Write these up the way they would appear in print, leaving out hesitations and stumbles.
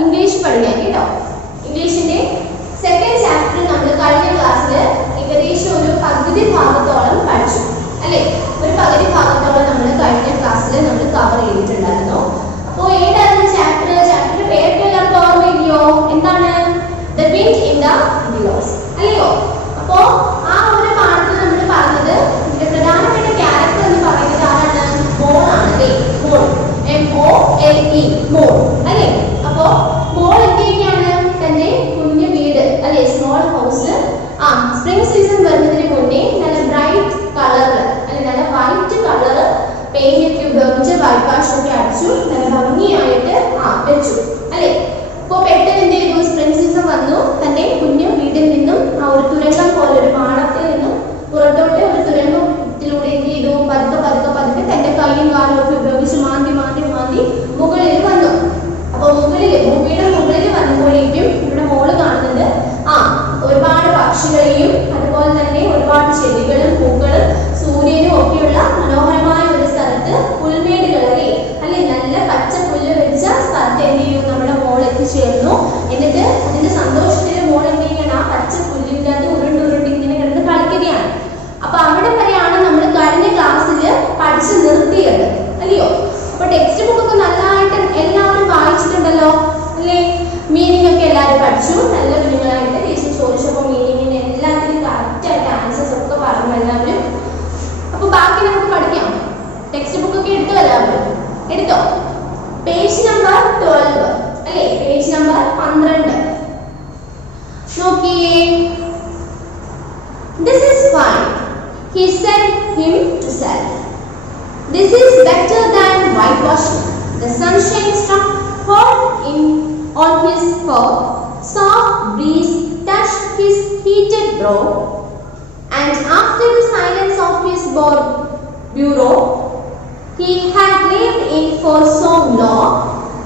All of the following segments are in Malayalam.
ഇംഗ്ലീഷ് പഠിക്കാൻ കേട്ടോ. ഇംഗ്ലീഷിന്റെ സെക്കൻഡ് ചാപ്റ്റർ നമ്മൾ കഴിഞ്ഞ ക്ലാസ്സിൽ ഏകദേശം ഒരു പകുതി ഭാഗത്തോളം പഠിച്ചു അല്ലേ? ഒരു പകുതി ഭാഗത്തോളം നമ്മൾ കഴിഞ്ഞ ക്ലാസ്സിൽ നമ്മൾ കവർ ചെയ്തിട്ടുണ്ടായിരുന്നു. അപ്പോൾ ഏതായിരുന്നു ചാപ്റ്റർ? ചാപ്റ്ററിന്റെ പേരൊക്കെ എല്ലാവർക്കും ഓർമ്മയില്ലയോ? എന്താണ്? The wind in the willows അല്ലയോ? അപ്പോ ആ ഒരു പാഠത്തിൽ നമ്മൾ പറഞ്ഞത് ഇതിന്റെ പ്രധാനപ്പെട്ട ക്യാരക്ടർ എന്ന് പറയുന്നത് ആരാണ്? മോൾ ആണ് അല്ലേ? മോൾ, MOLE, മോൾ അല്ലേ? അപ്പോ മോൾ എന്തൊക്കെയാണ്? തന്റെ കുഞ്ഞു വീട് അല്ലേ, സ്മോൾ ഹൗസ് സ്പ്രിംഗ് സീസൺ വരുന്നതിന് മുന്നേ നല്ല ബ്രൈറ്റ് കളർ അല്ലെ, നല്ല വൈറ്റ് കളർ പെയിന്റ് ഒക്കെ ഉപയോഗിച്ച് വൈറ്റ് വാഷ് ഒക്കെ അടിച്ചു നല്ല ഭംഗിയായിട്ട് വെച്ചു അല്ലേ? അപ്പോൾ പെട്ടെന്ന് എന്ത് ചെയ്തു? സ്പ്രിംഗ് സീസൺ വന്നു. തന്റെ കുഞ്ഞു വീട്ടിൽ നിന്നും ആ ഒരു തുരങ്കം പോലെ ഒരു മാടത്തിൽ നിന്നും പുറത്തോട്ട് ഒരു തുരങ്കത്തിലൂടെ എന്ത് ചെയ്തു? പതുക്കെ പതുക്കെ പതുക്കെ തന്റെ കൈയും കാലും ഒക്കെ ഉപയോഗിച്ച് മാന്തി മാന്തി മാന്തി മുകളിൽ വന്നു. അപ്പോൾ ഭൂമിയുടെ മുകളിൽ വന്നപ്പോഴേക്കും ഇവിടെ മോള് കാണുന്നത് ഒരുപാട് പക്ഷികളെയും അതുപോലെ തന്നെ ഒരുപാട് ചെടികളും പൂക്കളും സൂര്യനും ഒക്കെയുള്ള മനോഹരമായ ഒരു സ്ഥലത്ത് പുൽമേടുകൾ അല്ലെ നല്ല പച്ച പുല്ല് വെച്ച സ്ഥലത്ത് എന്ത് ചെയ്യും? നമ്മുടെ മോൾ എത്തിച്ചേർന്നു. എന്നിട്ട് അതിന്റെ സന്തോഷത്തിൽ മോൾ എന്ത് ചെയ്യണം? ആ പച്ച പുല്ലിൻ്റെ അത് ഉരുണ്ടുരുണ്ട് ഇങ്ങനെ കിടന്ന് കളിക്കുകയാണ്. അപ്പൊ അവിടെ വരെയാണ് നമ്മൾ കഴിഞ്ഞ ക്ലാസ്സിൽ പഠിച്ചു നിർത്തിയത് അല്ലയോ? അപ്പൊ ടെക്സ്റ്റ് ബുക്ക് ഒക്കെ നല്ലതായിട്ട് എല്ലാവരും വായിച്ചിട്ടുണ്ടല്ലോ അല്ലേ? മീനിങ് ഒക്കെ എല്ലാവരും പഠിച്ചു. നല്ല കുഞ്ഞുങ്ങളായിട്ട് ടീച്ചർ ചോദിച്ചപ്പോൾ മീനിങ്ങിന് എല്ലാത്തിനും കറക്റ്റ് ആയിട്ട് ആൻസേഴ്സ് ഒക്കെ പറഞ്ഞു എല്ലാവരും. അപ്പൊ ബാക്കി നമുക്ക് പഠിക്കാം. ടെക്സ്റ്റ് ബുക്ക് ഒക്കെ എടുത്തോ എല്ലാവരും? എടുത്തോ? പേജ് നമ്പർ 12 അല്ലേ? പേജ് നമ്പർ 12 നോക്കിയേ. This is fine, he said him to self. This is better than whitewashing. The sunshine struck hot on his fur. Soft breeze touched his heated brow. And after the silence of his bureau he had lived in for so long,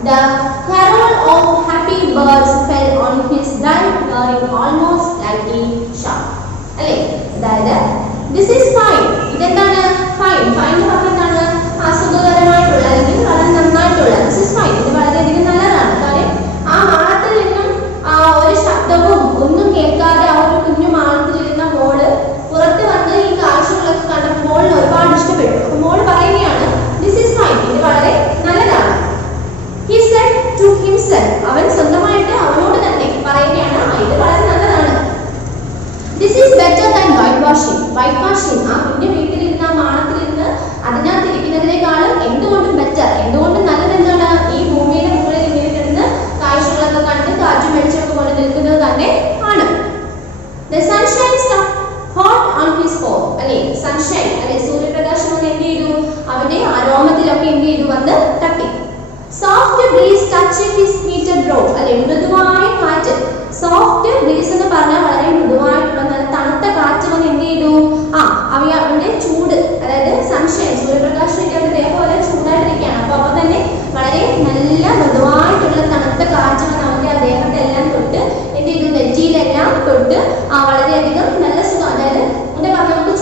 the carol of happy birds fell on his dull hearing almost like a shock. അല്ലേ? അതായത് this is fine. ഇതെന്താണ്? ഫൈൻ. ഫൈൻ എന്ന് പറഞ്ഞാൽ സുഖകരമായിട്ടുള്ള അല്ലെങ്കിൽ വളരെ നന്നായിട്ടുള്ള. this is fine. ഇത് വളരെയധികം നല്ലതാണ്. കാര്യം ആ മാളത്തിൽ നിന്നും ആ ഒരു ശബ്ദവും ഒന്നും കേൾക്കാതെ ആ ഒരു കുഞ്ഞു മാളത്തിലിരുന്ന മോള് പുറത്ത് വന്ന് ഈ കാഴ്ചകളൊക്കെ കണ്ടപ്പോൾ മോളിന് ഒരുപാട് ഇഷ്ടപ്പെട്ടു. അപ്പോൾ മോള് പറയുകയാണ് this is fine. ഇത് വളരെ നല്ലതാണ്. he said to himself. അവൻ സ്വന്തമായിട്ട് അവനോട് തന്നെ പറയുകയാണ് ഇത് വളരെ നല്ലതാണ്. this is better than whitewashing. whitewashing ആ കുഞ്ഞു വീട്ടിലിരുന്ന ആ മാളത്തിലിരുന്ന് അതിനകത്തിരിക്കുന്നതിനേക്കാളും എന്തുകൊണ്ടും ബെറ്റർ, എന്തുകൊണ്ടും നല്ലത് എന്താണ്? ഈ ഭൂമിയുടെ മുകളിൽ ഇങ്ങനെ കിടന്ന് കാഴ്ചകളൊക്കെ കണ്ട് കാറ്റും വെളിച്ചമൊക്കെ കൊണ്ട് നിൽക്കുന്നത് തന്നെ ആണ്. the sunshine struck hot on his fur അല്ലേ? സൺഷൈൻ അല്ലെ, സൂര്യപ്രകാശം വന്ന് എന്ത് ചെയ്തു? അവന്റെ ആരോമത്തിലൊക്കെ എന്ത് ചെയ്തു? വന്ന് തട്ടി. soft breeze touched his heated brow അല്ലെ, മൃദുവായ കാറ്റ്. സോഫ്റ്റ് ബ്രീസ് എന്ന് പറഞ്ഞാൽ വളരെ മൃദുവായിട്ടുള്ള നല്ല തണുത്ത കാറ്റ് വന്ന് എന്ത് ചെയ്തു? അവന്റെ ചൂട്, അതായത് സൺഷൈൻ സൂര്യപ്രകാശം അതേപോലെ ചൂടായിട്ടിരിക്കുകയാണ്. അപ്പൊ അവ തന്നെ വളരെ നല്ല മൃദുവായിട്ടുള്ള തണുത്ത കാറ്റ് വന്ന് അവന്റെ ദേഹത്തെല്ലാം തൊട്ട് എന്ത് ചെയ്തു? നെറ്റിയിലെല്ലാം തൊട്ട് വളരെയധികം നല്ല സുഖം. അതായത് എന്താ പറഞ്ഞാൽ നമുക്ക്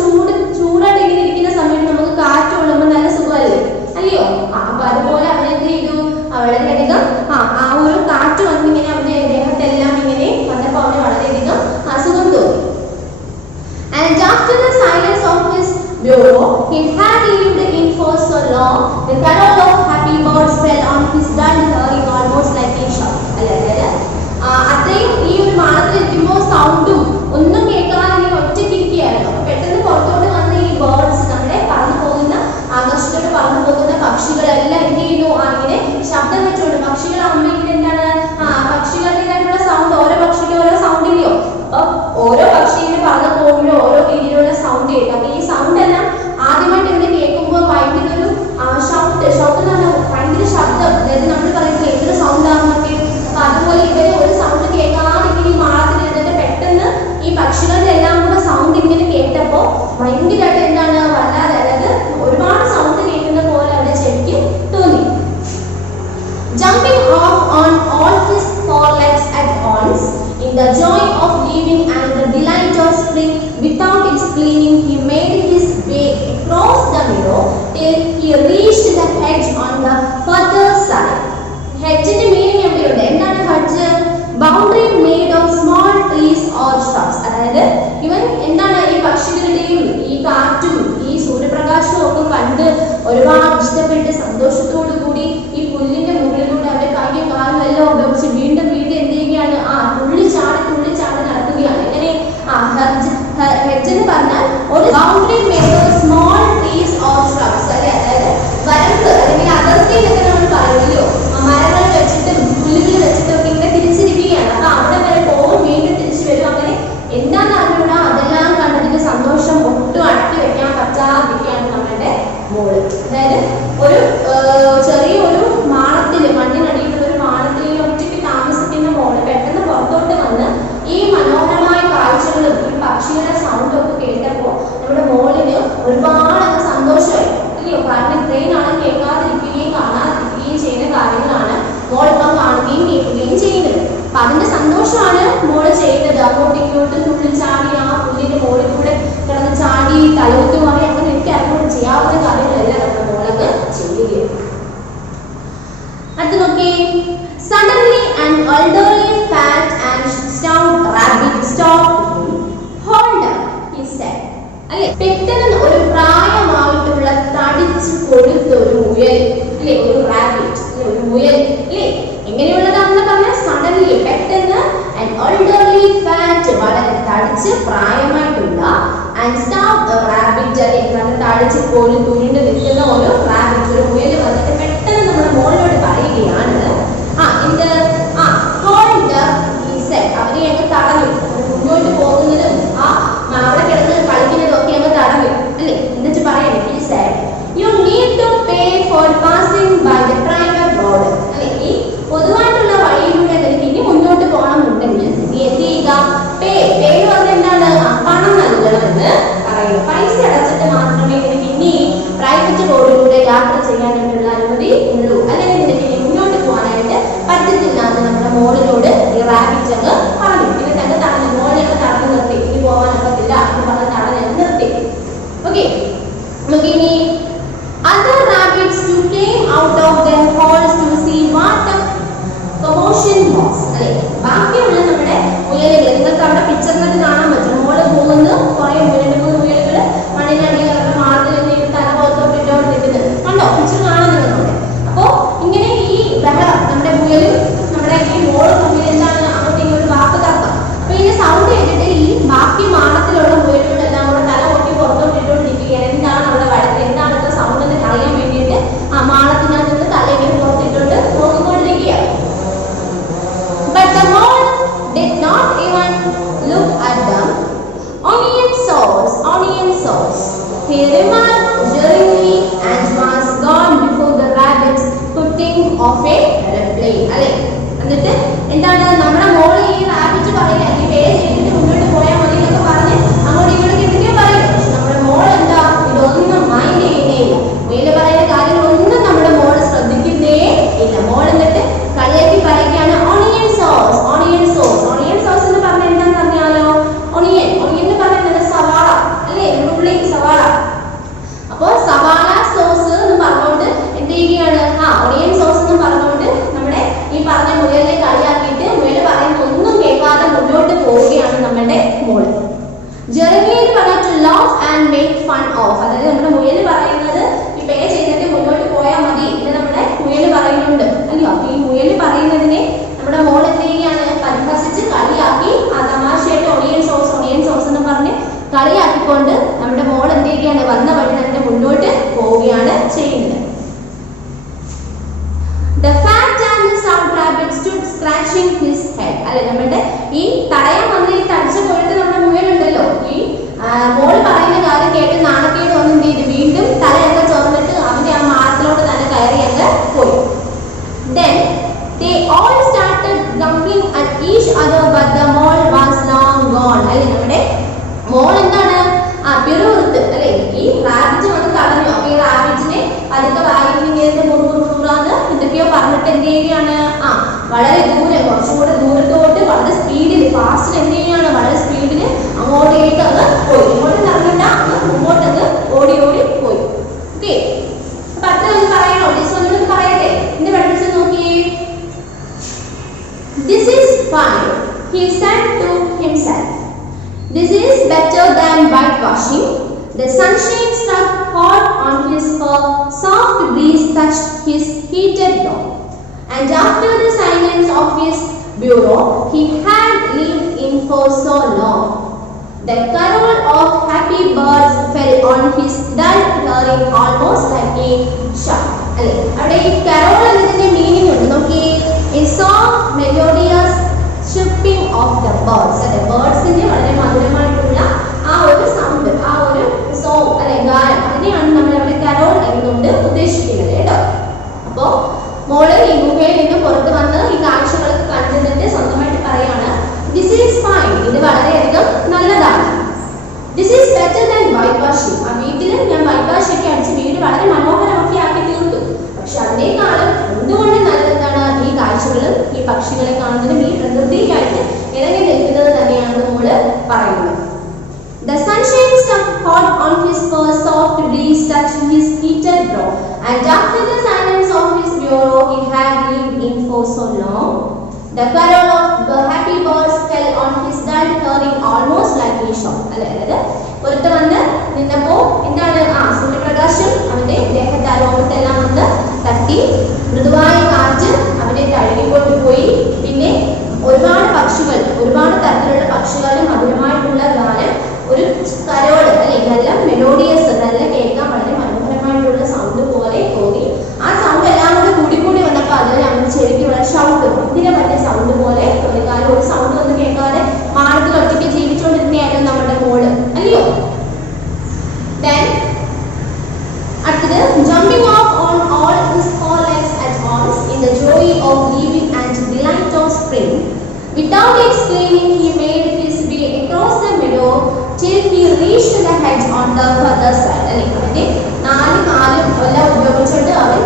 ചൂടായിട്ട് ഇങ്ങനെ ഇരിക്കുന്ന സമയത്ത് നമുക്ക് കാറ്റ് കൊള്ളുമ്പോൾ നല്ല സുഖമല്ലേ അല്ലയോ? അപ്പൊ അതുപോലെ അവരെന്ത് ചെയ്തു? വളരെയധികം ആ ഒരു കാറ്റ് വന്നിങ്ങനെ അവന്റെ ദേഹത്തെല്ലാം ഇങ്ങനെ വന്നപ്പോൾ അവന് വളരെയധികം അസുഖം തോന്നി. And after the silence of his bureau he had lived in for so long, the carol of happy birds fell on his dull hearing almost like a shock. അതായത് അത്രയും ഈ ഒരു മാളത്തിലിരിക്കുമ്പോൾ സൗണ്ടും ഒന്നും കേൾക്കാതെ ഇങ്ങനെ ഒറ്റയ്ക്കിരിക്കുകയായിരുന്നു. പെട്ടെന്ന് പുറത്തോട്ട് വന്ന ഈ ബേർഡ്സ്, നമ്മുടെ പറന്നു പോകുന്ന ആകാശത്തോട്ട് പറന്നു പോകുന്ന പക്ഷികളെല്ലാം എന്ത് ചെയ്യുന്നു? ഇങ്ങനെ ശബ്ദം വെച്ചുകൊണ്ട് പക്ഷികളാകുമ്പോൾ ഇങ്ങനെ എന്താണ്? പക്ഷികളുടേതായിട്ടുള്ള സൗണ്ട്, ഓരോ പക്ഷിക്കും ഓരോ സൗണ്ട് ഇല്ലയോ? അപ്പൊ ഓരോ പക്ഷി ഇങ്ങനെ പറന്നു പോകുമ്പോഴും ഓരോ രീതിയിലുള്ള സൗണ്ട് കേൾക്കും. അപ്പൊ ഈ സൗണ്ട് എല്ലാം ആദ്യമായിട്ട് ഇങ്ങനെ കേൾക്കുമ്പോൾ ഭയങ്കര ഒരു ഷൗട്ട് എന്ന് പറഞ്ഞാൽ ഭയങ്കര ശബ്ദം. അതായത് നമ്മൾ പറയുന്നത് എന്തൊരു സൗണ്ട് ആകുന്നൊക്കെ. അപ്പൊ അതുപോലെ ഇവര് ഒരു സൗണ്ട് കേൾക്കാതെ ഇങ്ങനെ ഈ മാളത്തിൽ ഇരുന്നിട്ട് പെട്ടെന്ന് ഈ പക്ഷികളുടെ എല്ലാം കൂടെ സൗണ്ട് ഇങ്ങനെ കേട്ടപ്പോ ഭയങ്കരമായിട്ട് എന്താണ്? വല്ലാതെ, അതായത് ഒരുപാട് സൗണ്ട് കേൾക്കുന്ന പോലെ അവിടെ ചെടിക്ക് തോന്നി. Jumping off on all his four legs at once, in the joy of living and the delight of spring without explaining, he made his way across the meadow till he reached the hedge on the further side. Hedge ന്റെ meaning എവിടെയുണ്ട്? എന്താണ് made of small trees or shrubs. അതായത് ഇവൻ എന്താണ് ഈ പക്ഷികളുടെയും ഈ കാറ്റും ഈ സൂര്യപ്രകാശവും ഒക്കെ കണ്ട് ഒരുപാട് ഇഷ്ടപ്പെട്ട് സന്തോഷത്തോടു കൂടി ഈ പുല്ലിന്റെ മുകളിലൂടെ അവരുടെ കൈയും കാലും എല്ലാം ഉപയോഗിച്ച് വീണ്ടും വീണ്ടും എന്ത് ചെയ്യുകയാണ്? തുള്ളി ചാടി നടക്കുകയാണ്. എങ്ങനെ? ഹെഡ്ജ് എന്ന് പറഞ്ഞാൽ ഒരു boundary made of small trees or shrubs. അതായത് വരമ്പ് അല്ലെങ്കിൽ അതിർത്തി എന്നൊക്കെ നമ്മൾ പറയുമല്ലോ, മരങ്ങൾ വെച്ചിട്ടും പുല്ലുകൾ വെച്ചിട്ടും ഒക്കെ ഇങ്ങനെ തിരിച്ചിരിക്കുകയാണ്. അപ്പൊ അവിടെ വരെ പോകും, വീണ്ടും തിരിച്ചു വരും. അങ്ങനെ എന്താണെന്ന് അറിഞ്ഞൂടാ അതെല്ലാം കണ്ടതിന്റെ സന്തോഷം ഒട്ടും അടക്കി വെക്കാൻ പറ്റാതിരിക്കുകയാണ് നമ്മളുടെ മോള്. അതായത് ഒരു ചെറിയൊരു മാളത്തില്, മണ്ണിനടിയിലുള്ള ഒരു മാളത്തിൽ ഒറ്റയ്ക്ക് താമസിക്കുന്ന മോള് പെട്ടെന്ന് പുറത്തോട്ട് വന്ന് ഈ മനോഹരമായ കാഴ്ചകളും ഈ പക്ഷികളുടെ സൗണ്ടും ഒക്കെ കേട്ടപ്പോൾ നമ്മുടെ മോളിന് ഒരുപാട് സന്തോഷമായി അല്ലയോ? കാരണം ഇത്രയും നാളും കേൾക്കാതിരിക്കുകയും കാണാതിരിക്കുകയും ചെയ്യുന്ന കാര്യങ്ങളാണ് മോൾ ഇപ്പം കാണുകയും കേൾക്കുകയും ചെയ്യുന്നത്. അപ്പൊ അതിന്റെ സന്തോഷമാണ് മോള് ചെയ്യുന്നത്. അങ്ങോട്ടും ഇങ്ങോട്ടും തുള്ളി ചാടി ആ പുല്ലിന്റെ മോളിൽ കൂടെ കിടന്ന് ചാടി തലകുത്തി മാറി അങ്ങനെ എനിക്ക് അറിഞ്ഞോട് ചെയ്യാവുന്ന കാര്യങ്ങളെല്ലാം നമ്മുടെ മോളൊക്കെ ചെയ്യുകയാണ്. അടുത്ത് നോക്കി. Suddenly an elderly fat and stout rabbit stopped him. Hold up, he said. അല്ലെ, പെട്ടെന്ന് ഒരു പ്രായമായിട്ടുള്ള തടിച്ചു കൊഴുത്തൊരു മുയൽ, അല്ലെ, ഒരു റാബിറ്റ്, ഒരു മുയൽ, അല്ലെ, എങ്ങനെയുള്ളതാണെന്ന് പറഞ്ഞാൽ സഡൻലി പെട്ടെന്ന് an elderly fat വളരെ തടിച്ച് പ്രായമായിട്ടുള്ള and stout rabbit, അല്ലെ, നല്ല തടിച്ച് കൊഴുത്തുരുണ്ട് നിൽക്കുന്ന ഒരു റാബിറ്റ്, ഒരു മുയൽ വന്നിട്ട് പെട്ടെന്ന് നമ്മുടെ മോളിനോട് പറയുകയാണ് അവരെ അങ്ങ് തടഞ്ഞു. മുന്നോട്ട് പോകുന്നതും അവിടെ കിടന്ന് കളിക്കുന്നതും ഒക്കെ അങ്ങ് തടഞ്ഞു അല്ലെ. എന്നിട്ട് പറയണേ, he said, you need to pay for passing by the private road. അല്ലെ, ഈ പൊതുവായിട്ടുള്ള വഴിയിലൂടെ നിനക്ക് ഇനി മുന്നോട്ട് പോകണമെന്നുണ്ടെങ്കിൽ നീ എന്ത് ചെയ്യുക? പേ എന്ന് പറഞ്ഞാൽ എന്താണ്? പണം നൽകണമെന്ന് പറയുന്നു. പൈസ അടച്ചിട്ട് മാത്രമേ നിനക്ക് ഇനി പ്രൈവറ്റ് റോഡിലൂടെ യാത്ര ചെയ്യാനായിട്ടുള്ള അനുമതി ഉള്ളൂ, അല്ലെങ്കിൽ നിനക്ക് ഇനി മുന്നോട്ട് പോകാനായിട്ട് പറ്റത്തില്ല എന്ന് നമ്മുടെ മോളിനോട് ഈ റാബിറ്റ് അങ്ങ് പറഞ്ഞു. പിന്നെ തന്നെ തടഞ്ഞു, മോളിനൊക്കെ തടഞ്ഞു നിർത്തി. ഇനി പോകാനൊക്കത്തില്ല എന്ന് പറഞ്ഞ് തടഞ്ഞു നിർത്തി. ഓക്കെ, നമുക്ക് ഇനി other rabbits who came out of their holes to see what the commotion was. അല്ലെ, ബാക്കിയുള്ള നമ്മുടെ മുയലുകൾ നിങ്ങൾക്ക് അവിടെ പിക്ചറിനകത്ത് കാണാൻ പറ്റും. മോള് പോകുന്നു, കുറെ 2-3 മുയലുകൾ മണ്ണിനടിയിൽ അവരുടെ മാളത്തിൽ തലപോത്തോട്ട് ഇട്ടോണ്ട് നിൽക്കുന്നത് കണ്ടോ? പിക്ചർ കാണാൻ നിൽക്കുന്നുണ്ട്. അപ്പോ ഇങ്ങനെ ഈ ബഹളം നമ്മുടെ മുയലും നമ്മുടെ ഈ മോളും തമ്മിൽ എന്താണ് അങ്ങോട്ടും ഇങ്ങോട്ടും വാക്ക് തർക്കം. അപ്പൊ ഇതിന്റെ സൗണ്ട് കേട്ടിട്ട് ഈ ബാക്കി മാളത്തിലുള്ള മുയലുകളെല്ലാം കൂടെ തല പൊട്ടി പുറത്തോട്ട് ഇട്ടോണ്ടിരിക്കുകയാണ്. എന്താണ് അവിടെ വഴക്ക്, എന്താണ് ഇത്ര സൗണ്ട് എന്ന് അറിയാൻ വേണ്ടിയിട്ട് ആ മാളത്തിനകത്ത് തല ഇങ്ങനെ പുറത്തിട്ടോണ്ട് നോക്കിക്കൊണ്ടിരിക്കുകയാണ്. But the mole did not even look at them. Onion sauce. He remarked jeeringly and was gone before the rabbits could think of a reply. അല്ലെ, എന്നിട്ട് എന്താണ് നമ്മുടെ മോള് ഈ റാബിറ്റ് പറയുക, ഈ പേ ചെയ്തിട്ട് മുന്നോട്ട് പോയാൽ മതി എന്നൊക്കെ പറഞ്ഞ് അങ്ങോട്ട് ഇങ്ങോട്ട് എന്തൊക്കെയോ പറയും. പക്ഷെ നമ്മുടെ മോൾ എന്താ ഇതൊന്നും മൈൻഡ് ചെയ്യുന്നേ ഇല്ല. മുയല് പറയുന്ന കാര്യങ്ങളൊന്നും നമ്മുടെ മോള് ശ്രദ്ധിക്കുന്നേ ഇല്ല. മോൾ എന്നിട്ട് കളിയാക്കി പറയുകയാണ്, ഓണിയൻ സോസ് എന്ന് പറഞ്ഞാൽ എന്താണെന്ന് പറഞ്ഞാലോ? ഒണിയൻ എന്ന് പറഞ്ഞാൽ സവാള അല്ലെ, ഉള്ളി സവാള. അപ്പോ സവാള സോസ് എന്ന് പറഞ്ഞുകൊണ്ട് എന്ത് ചെയ്യുകയാണ്? ഒണിയൻ സോസ് എന്ന് പറഞ്ഞുകൊണ്ട് നമ്മുടെ ഈ പറഞ്ഞ മുയലിനെ കളിയാക്കിയിട്ട് മുയൽ പറയുന്ന ഒന്നും കേൾക്കാതെ മുന്നോട്ട് പോവുകയാണ് നമ്മുടെ മോള്. ജെറമി എന്ന് പറഞ്ഞാൽ to laugh and make fun of. അതായത് നമ്മുടെ മുയൽ പറയുന്നത് ഈ പേ ചെയ്തിട്ട് മുന്നോട്ട് പോയാൽ മതി എന്ന് നമ്മുടെ മുയൽ പറയുന്നുണ്ട് അല്ലയോ? അപ്പൊ ഈ മുയൽ പറയുന്നതിനെ നമ്മുടെ മോൾ എന്ത് ചെയ്യുകയാണ്? പരിഹസിച്ച് കളിയാക്കി ആ തമാശയായിട്ട് ഒണിയൻ സോസ് എന്ന് പറഞ്ഞ് കളിയാക്കിക്കൊണ്ട് നമ്മുടെ മോൾ എന്ത് ചെയ്യുകയാണ്? വന്ന വഴി തന്നെ മുന്നോട്ട് പോവുകയാണ് ചെയ്യുന്നത്. The fat and the stout rabbit stood scratching his head. അല്ലെ, നമ്മുടെ ഈ തടയാൻ വന്ന ഈ തടിച്ച പോയിട്ട് നമ്മുടെ മുയലുണ്ടല്ലോ, ഈ മോൾ പറയുന്ന കാര്യം കേട്ട് നാണക്കേട് വന്ന് എന്ത് ചെയ്തു? വീണ്ടും തലയൊക്കെ ചോർന്നിട്ട് അവന്റെ ആ മാളത്തിലോട്ട് തന്നെ കയറി അങ്ങ് പോയി. Then they all started grumbling at each other, but the mole was long gone. അല്ലെ, നമ്മുടെ മോൾ എന്താണ് പിറുറുത്ത് അല്ലെ, ഈ റാബിറ്റ് വന്ന് തടഞ്ഞു. അപ്പൊ ഈ റാബിറ്റിനെ അതൊക്കെ വായിക്കുന്നത് മുറുമുറാന്ന് എന്തൊക്കെയോ പറഞ്ഞിട്ട് എന്ത് ചെയ്യുകയാണ്? വളരെ ദൂരെ, കുറച്ചുകൂടെ ദൂരത്തോട്ട് വളരെ സ്പീഡിൽ ഫാസ്റ്റിൽ എന്ത് ചെയ്യുകയാണ്? വളരെ സ്പീഡിൽ അങ്ങോട്ടേക്ക് അത് പോയി. ഇങ്ങോട്ട് നടന്നില്ല, മുമ്പോട്ടത് ഓടി പോയി. ഓക്കെ, അപ്പൊ അത്ര ഒന്ന് പറയണോ? ഒന്ന് പറയട്ടെ, എന്ത് പഠിപ്പിച്ചു നോക്കിയേ. This is fine, he said to himself. This is better than whitewashing. The sunshine struck hot on his fur, soft breeze touched his heated brow. And after the silence of his bureau he had lived in for so long, the carol of happy birds fell on his dull hearing almost like a shout. അല്ലേ, അവിടെ ഈ carol എന്നതിന്റെ മീനിങ് ഉണ്ട് നോക്കിയേ. A soft melodious chirping of the birds. അല്ലേ, ബേർഡ്സിന്റെ വളരെ മധുരമായിട്ടുള്ള ആ ഒരു സൗണ്ട്, ആ ഒരു സോങ് അല്ലെ ഗാനം, അതിനെയാണ് നമ്മൾ ഇവിടെ carol എന്നുകൊണ്ട് ഉദ്ദേശിക്കുന്നത് കേട്ടോ. അപ്പോൾ മോള് ഈ ഗുഹയിൽ നിന്ന് പുറത്ത് വന്ന് ഈ കാഴ്ചകളൊക്കെ കണ്ടിട്ട് സ്വന്തമായിട്ട് പറയാണ്, this is fine, ഇത് വളരെയധികം നല്ലതാണ്. This is better than whitewashing. ആ വീട്ടിൽ ഞാൻ whitewash ഒക്കെ അടിച്ച് വീട് വളരെ മനോഹരമാക്കി ആക്കി തീർത്തു. പക്ഷെ അതിനേക്കാളും എന്തുകൊണ്ട് നല്ലതാണ് ഈ കാഴ്ചകളും ഈ പക്ഷികളെ കാണുന്നതും ഈ പ്രകൃതിയായിട്ട് ഇറങ്ങി നിൽക്കുന്നത് തന്നെയാണ് മോള് പറയുന്നത്. The sunshine struck hot on his fur, soft breeze touched his heated brow, and after the silence of his bureau he had lived in for so long, the carol of the happy birds fell on his dull hearing almost like a shout. അതായത് പുറത്ത് വന്ന് നിന്നപ്പോൾ എന്താണ് സൂര്യപ്രകാശം അവന്റെ ദേഹത്താലോകത്തെല്ലാം വന്ന് തട്ടി, മൃദുവായ കാറ്റ് അവനെ തഴുകിക്കൊണ്ട് പോയി. പിന്നെ ഒരുപാട് പക്ഷികൾ, ഒരുപാട് തരത്തിലുള്ള പക്ഷികളുടെ മധുരമായിട്ടുള്ള ഗാനം, ഒരു കരോള് അല്ലെ, നല്ല മെലോഡിയസ്, നല്ല കേൾക്കാൻ വളരെ മനോഹരമായിട്ടുള്ള സൗണ്ട് പോലെ തോന്നി. ആ സൗണ്ട് എല്ലാം കൂടി കൂടി വന്നപ്പോൾ അതിൽ നമ്മുടെ ചെവിക്ക് വളരെ ഷൗട്ട്, ഇതിനെ പറ്റിയ സൗണ്ട് പോലെ തോന്നി. കാരണം ഒരു സൗണ്ട് ഒന്നും കേൾക്കാതെ മാനത്തിൽ ഒറ്റയ്ക്ക് ജീവിച്ചുകൊണ്ടിരുന്നതായിരുന്നു നമ്മുടെ മോള്, അല്ലയോ. അടുത്തത് jumping off on all his four legs at once in the joy of living and delight of spring. Without exclaiming he made his way across the meadow till he reached the hedge on the further side. അല്ലെ, അവന്റെ നാല് കാലും എല്ലാം ഉപയോഗിച്ചിട്ട് അവൻ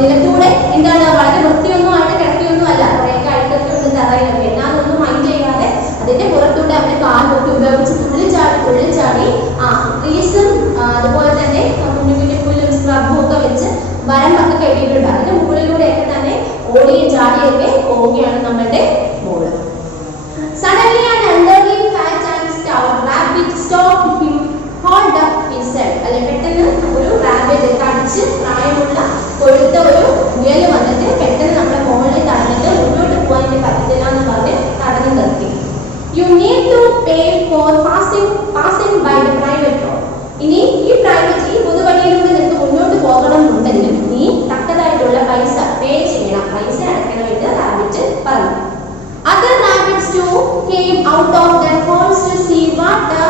നിലത്തൂടെ എന്താണ് വളരെ വൃത്തിയൊന്നും ആയിട്ട് കിടത്തിയൊന്നും അല്ല, കുറേയൊക്കെ അഴുക്കൊക്കെ ഉണ്ട് തറയിലൊക്കെ, എന്നാൽ ഒന്നും മൈൻഡ് ചെയ്യാതെ അതിന്റെ പുറത്തൂടെ അവന്റെ കാലൊക്കെ ഉപയോഗിച്ച് തുള്ളിച്ചാടി ട്രീസും അതുപോലെ തന്നെ കുഞ്ഞു പുല്ലും സ്ക്രബും ഒക്കെ വെച്ച് വരമ്പൊക്കെ കെട്ടിയിട്ടുണ്ട്. അതിന്റെ മുകളിലൂടെയൊക്കെ തന്നെ ഓടിയും ചാടിയൊക്കെ പോവുകയാണ് നമ്മളുടെ മോള്. Suddenly an elderly fat and stout rabbit stopped him, hauled up his head. അല്ലെ, പെട്ടെന്ന് ഒരു റാബിറ്റ് കടിച്ച് പ്രായമുള്ള കൊഴുത്ത ഒരു മുയൽ വന്നിട്ട് പെട്ടെന്ന് നമ്മുടെ മോളിൽ തടഞ്ഞിട്ട് മുന്നോട്ട് പോകാൻ പറ്റില്ല എന്ന് പറഞ്ഞ് തടഞ്ഞു നിർത്തി. You need to pay for passing by the private road. ഇനി ഈ പ്രൈവറ്റ് ഈ പൊതുവഴിയിലൂടെ നിനക്ക് മുന്നോട്ട് പോകണമെന്നുണ്ടെങ്കിൽ നീ തക്കതായിട്ടുള്ള പൈസ പേ ചെയ്യണം, പൈസ അടയ്ക്കണമെന്ന് റാബിറ്റ് പറഞ്ഞു. Other rabbits too came out of their holes to see what the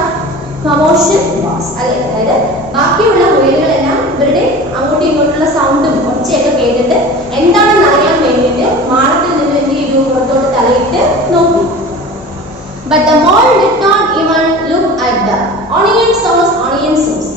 commotion was. അതായത് ബാക്കിയുള്ള മുയലുകളെല്ലാം ഇവരുടെ അങ്ങോട്ടും ഇങ്ങോട്ടുള്ള സൗണ്ടും ഒച്ചയൊക്കെ കേട്ടിട്ട് എന്താണെന്ന് അറിയാൻ വേണ്ടിയിട്ട് മാളത്തിൽ നിന്ന് എന്ത് ചെയ്തു, പുറത്തോട്ട് തലയിട്ട് നോക്കി. But the mole did not even look at the onion sauce.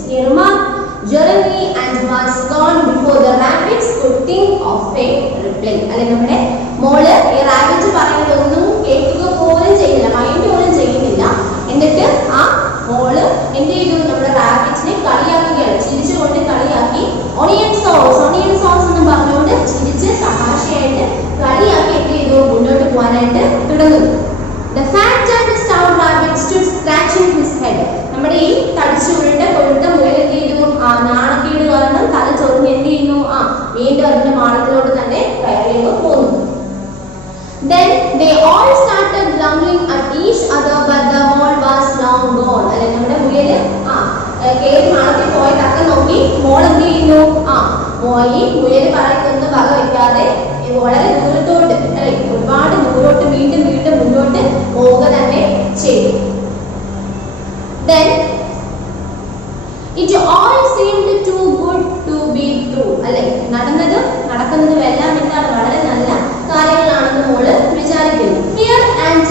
He remarked jerkily and was gone before the rabbits could think of a reply. അല്ലെ, നമ്മുടെ മോള് ഈ റാബിറ്റ് പറയുന്നതൊന്നും കേൾക്കുക പോലും ചെയ്യുന്നില്ല, മൈൻഡ് പോലും ചെയ്യുന്നില്ല. എന്നിട്ട് ആ മോള് എന്ത് ചെയ്തു, നമ്മുടെ റാബിറ്റിനെ കളിയാക്കുകയാണ്, ചിരിച്ചുകൊണ്ട് കളിയാക്കി. ഒണിയൻ സോസ് എന്ന് പറഞ്ഞുകൊണ്ട് ചിരിച്ച് തമാശയായിട്ട് കളിയാക്കി എന്ത് ചെയ്തു, മുന്നോട്ട് പോകാനായിട്ട് തുടങ്ങുന്നു. The fat and stout rabbit stood scratching his head. നമ്മുടെ ഈ തടിച്ചുരുണ്ട കൊഴുത്ത മുയൽ എന്ത് ചെയ്തു, നാണക്കേട് കാരണം തല ചൊറിഞ്ഞ് എന്ത് ചെയ്യുന്നു, വീണ്ടും അതിന്റെ മാളത്തിലോട്ട് തന്നെ കയറിയൊക്കെ പോകുന്നു. Then they all started grumbling at each other, but the mole was long gone. അല്ലെ, നമ്മുടെ മുയല് കേറി മാളത്തിൽ പോയി തക്ക നോക്കി. മോൾ എന്ത് ചെയ്യുന്നു, ഈ മുയല് പറയുന്നത് വക വെക്കാതെ വളരെ ദൂരത്തോട്ട് അല്ലെ, ഒരുപാട് ദൂരോട്ട് വീണ്ടും മുന്നോട്ട് പോവുക തന്നെ ചെയ്തു. Then it all seemed too good to be true. അല്ലെ, നടക്കുന്നതും എല്ലാം എന്താണ്, വളരെ നല്ല കാര്യങ്ങളാണെന്ന് മോള് വിചാരിക്കുന്നു. Here and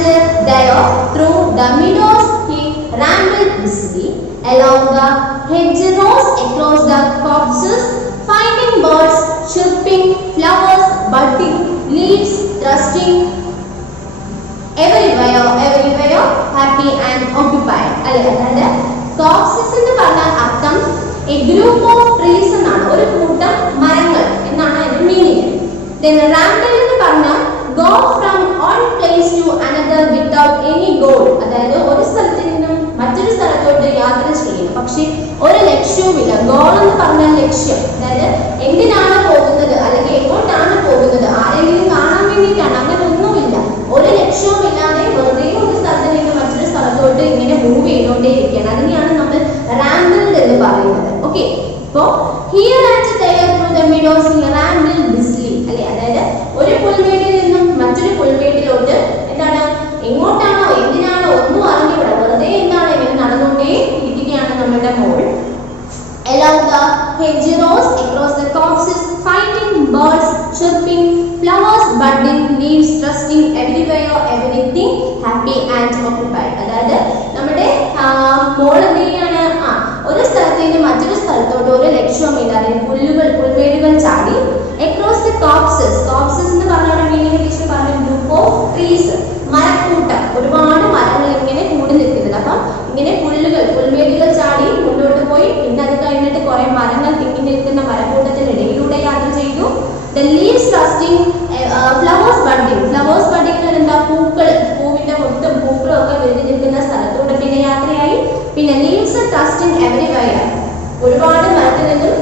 there through the meadows he rambled busily, along the hedgerows, across the copses, finding birds chirping, flowers budding, leaves thrusting, everywhere happy and occupied. അതായത് copses എന്ന് പറഞ്ഞാൽ അർത്ഥം a group of trees എന്നാണ്, ഒരു കൂട്ടം മരങ്ങൾ എന്നാണ് അതിന്റെ മീനിങ്. Then ramble എന്ന് പറഞ്ഞാൽ go from one place to another without any goal, അതായത് ഒരു സ്ഥലത്ത് നിന്നും മറ്റൊരു സ്ഥലത്തോട്ട് യാത്ര ചെയ്യുന്നു, പക്ഷെ ഒരു ലക്ഷ്യവുമില്ല. ഗോൾ എന്ന് പറഞ്ഞാൽ ലക്ഷ്യം, അതായത് എന്തിനാണ് പോകുന്നത് അല്ലെങ്കിൽ എങ്ങോട്ടാണ് പോകുന്നത്, ആരെങ്കിലും കാണാൻ വേണ്ടിയിട്ടാണ്, അങ്ങനെ ഒന്നുമില്ല. ഒരു ലക്ഷ്യവുമില്ലാതെ വെറുതെ ഒരു സ്ഥലത്ത് നിന്ന് മറ്റൊരു സ്ഥലത്തോട്ട് ഇങ്ങനെ മൂവ് ചെയ്തുകൊണ്ടേ ഇരിക്കുകയാണ്. അതിനെയാണ് നമ്മൾ റാമ്പിൾഡ് എന്ന് പറയുന്നത്. ഓക്കെ, ഇപ്പോ here and there through the meadows he rambled busily അല്ലെ, അതായത് ഒരു പുൽമേടിൽ നിന്നും മറ്റൊരു പുൽമേടിലോട്ട് എന്താണ്, എങ്ങോട്ടാണോ എന്തിനാണോ ഒന്നും അറിഞ്ഞൂടാ, വെറുതെ എന്താണ് ഇങ്ങനെ നടന്നുകൊണ്ടേ ഇരിക്കുകയാണ് നമ്മുടെ മോൾ. Along the hedgerows, across the copses, finding birds chirping, flowers budding, leaves trusting, everywhere everything happy and occupied. അതായത് നമ്മുടെ മോൾ എന്ത് ചെയ്യാണ്, ഒരു സ്ഥലത്ത് നിന്ന് മറ്റൊരു സ്ഥലത്തോട്ട് ഒരു ലക്ഷ്യവുമില്ലാതെ പുൽമേടുകൾ ചാടി across the copses, copses എന്ന് പറഞ്ഞാൽ മീനിങ് ടീച്ചർ പറഞ്ഞ ഗ്രൂപ്പ് ഓഫ് ട്രീസ്, മരക്കൂട്ടം, ഒരുപാട് മരങ്ങൾ ഇങ്ങനെ കൂടി നിൽക്കുന്നത്. അപ്പം ഇങ്ങനെ പുൽമേടുകൾ ചാടി മുന്നോട്ട് പോയി, പിന്നെ അത് കഴിഞ്ഞിട്ട് കുറെ മരങ്ങൾ തിങ്ങി നിൽക്കുന്ന മരക്കൂട്ടത്തിനിടയിലൂടെ യാത്ര ചെയ്തു. The leaves trusting, flowers budding, flowers budding എന്താ, പൂക്കൾ, പൂവിന്റെ മൊത്തം പൂക്കളും ഒക്കെ വിരിഞ്ഞു നിൽക്കുന്ന സ്ഥലത്തൂടെ പിന്നെ യാത്രയായി. പിന്നെ leaves trusting everywhere, ഒരുപാട് മരത്തിൽ നിന്നും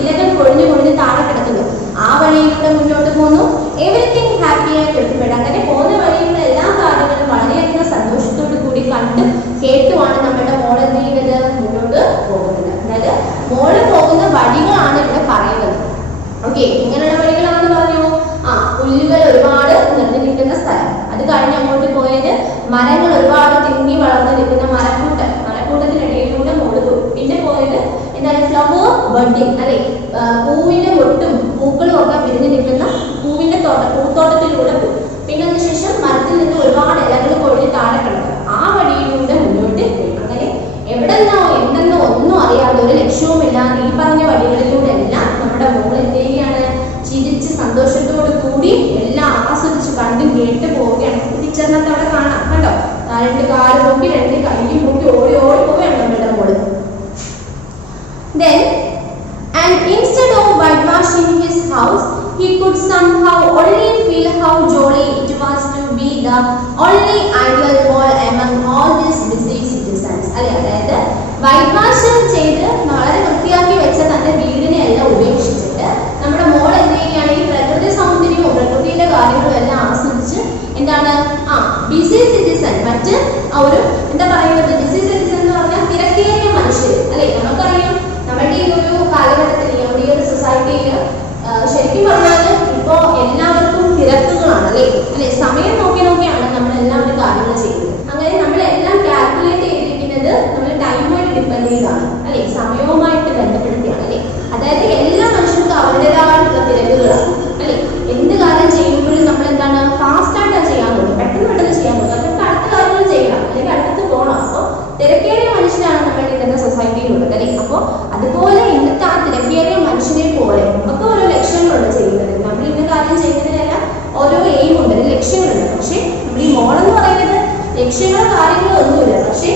ഇലകൾ കൊഴിഞ്ഞു കൊഴിഞ്ഞ് താഴെ കിടക്കുന്നു, ആ വഴിയിലൂടെ മുന്നോട്ട് പോകുന്നു. എവരിത്തിങ് ഹാപ്പി ആൻഡ് ഒക്യുപൈഡ്, അങ്ങനെ പോകുന്ന വഴിയിലുള്ള എല്ലാ കാര്യങ്ങളും വളരെയധികം സന്തോഷത്തോടു കൂടി കണ്ട് കേട്ടുമാണ് നമ്മുടെ മോൾ എന്ത് ചെയ്യുന്നത്, മുന്നോട്ട് പോകുന്നത്. അതായത് മോള് പോകുന്ന വഴികളാണ് ഇവിടെ പറയുന്നത്. ഓക്കെ, ഇങ്ങനെയുള്ള വഴികളാണെന്ന് പറഞ്ഞു. പുല്ലുകൾ ഒരുപാട് നിറഞ്ഞു നിൽക്കുന്ന സ്ഥലം, അത് കഴിഞ്ഞ് അങ്ങോട്ട് പോയത് മരങ്ങൾ ഒരുപാട് തിങ്ങി വളർന്നു നിൽക്കുന്ന മരക്കൂട്ടത്തിനിടയിലൂടെ മോള് പോയി. പിന്നെ പോയത് എന്താണ്, ഫ്ലവർ ബഡിങ് അല്ലെ, പൂവിന്റെ ഒട്ടും പൂക്കളും ഒക്കെ വിരിഞ്ഞു നിൽക്കുന്ന പൂത്തോട്ടത്തിലൂടെ പോയി. പിന്നെ അതിനുശേഷം മരത്തിൽ നിന്ന് ഒരുപാട് ഇലകൾ കൊഴിഞ്ഞ് താഴെ കിടക്കും, ആ വഴിയിലൂടെ മുന്നോട്ട് പോയി. അങ്ങനെ എവിടെന്നോ എന്തെന്നോ ഒന്നും അറിയാതെ ഒരു ലക്ഷ്യവുമില്ലാതെ ഈ പറഞ്ഞ വഴികളിലൂടെ എല്ലാം നമ്മുടെ മോൾ എന്ത് ചെയ്യുകയാണ്, ചിരിച്ച് സന്തോഷത്തോടു കൂടി എല്ലാം ആസ്വദിച്ച് കണ്ടും കേട്ട് പോവുകയാണ്. ടീച്ചറിനകത്ത് അവിടെ കാണാം, കണ്ടോ, രണ്ട് കാല് നോക്കി രണ്ട് കൈയും നോക്കി ഓടി ഓടി പോവുകയാണ് നമ്മുടെ മോള്. Then, and instead of whitewashing his house, he could somehow only feel how jolly it was to be the only idle boy among all these busy citizens. അതായത് വൈറ്റ് വാഷ് ചെയ്ത് വളരെ വൃത്തിയാക്കി വെച്ച തന്റെ വീടിനെ എല്ലാം ഉപേക്ഷിച്ചിട്ട് നമ്മുടെ മോൾ എന്ത് ചെയ്യുകയാണ്, ഈ പ്രകൃതി സൗന്ദര്യവും പ്രകൃതിയുടെ കാര്യങ്ങളും എല്ലാം ആസ്വദിച്ച് എന്താണ്, ബിസി സിറ്റിസൺ, മറ്റ് ഒരു എന്താ പറയുന്നത്, ബിസി സിറ്റിസൺ എന്ന് പറഞ്ഞാൽ തിരക്കേറിയ മനുഷ്യർ അല്ലെ. നമുക്കറിയാം നമ്മുടെ ഈ ഒരു കാലഘട്ടത്തിൽ, നമ്മുടെ ഈ ഒരു സൊസൈറ്റിയിൽ ശരിക്കും പറഞ്ഞാൽ ഇപ്പോ എല്ലാവർക്കും തിരക്കുകളാണ് അല്ലെ. സമയം നോക്കി നോക്കിയാണ് നമ്മൾ എല്ലാവരും കാര്യങ്ങൾ ചെയ്യുന്നത്. അങ്ങനെ നമ്മളെല്ലാം കാൽക്കുലേറ്റ് ചെയ്തിരിക്കുന്നത് നമ്മൾ ടൈമുമായിട്ട് ഡിപ്പെൻഡ് ചെയ്താണ് അല്ലെ, സമയവുമായിട്ട് ബന്ധപ്പെടുത്തിയാണ് അല്ലെ. അതായത് എല്ലാ മനുഷ്യർക്കും അവരുടേതായിട്ടുള്ള തിരക്കുകളാണ് അല്ലെ. എന്ത് കാര്യം ചെയ്യുമ്പോഴും നമ്മൾ എന്താണ്, ഫാസ്റ്റ് ആയിട്ടാണ് ചെയ്യാൻ തോന്നും, പെട്ടെന്ന് ചെയ്യാൻ തോന്നും, നമുക്ക് അടുത്ത കാര്യങ്ങൾ ചെയ്യണം അല്ലെങ്കിൽ അടുത്ത് പോകണം. അപ്പോൾ തിരക്കേറിയ മനുഷ്യരാണ് നമ്മുടെ ഇന്നത്തെ സൊസൈറ്റിയിലുള്ളത് അല്ലെ. അപ്പോൾ അതുപോലെ ഇന്നത്തെ ആ തിരക്കേറിയ മനുഷ്യരെ പോലെ നമുക്ക് ഓരോ ലക്ഷ്യങ്ങളുണ്ട് ചെയ്യുന്നത്. നമ്മൾ ഇന്ന കാര്യം ചെയ്യുന്നതിനെല്ലാം ഓരോ എയിം ഉണ്ട്, ലക്ഷ്യങ്ങളുണ്ട്. പക്ഷെ നമ്മുടെ ഈ മോളെന്ന് പറയുന്നത് ലക്ഷ്യങ്ങളോ കാര്യങ്ങളോ ഒന്നുമില്ല. പക്ഷെ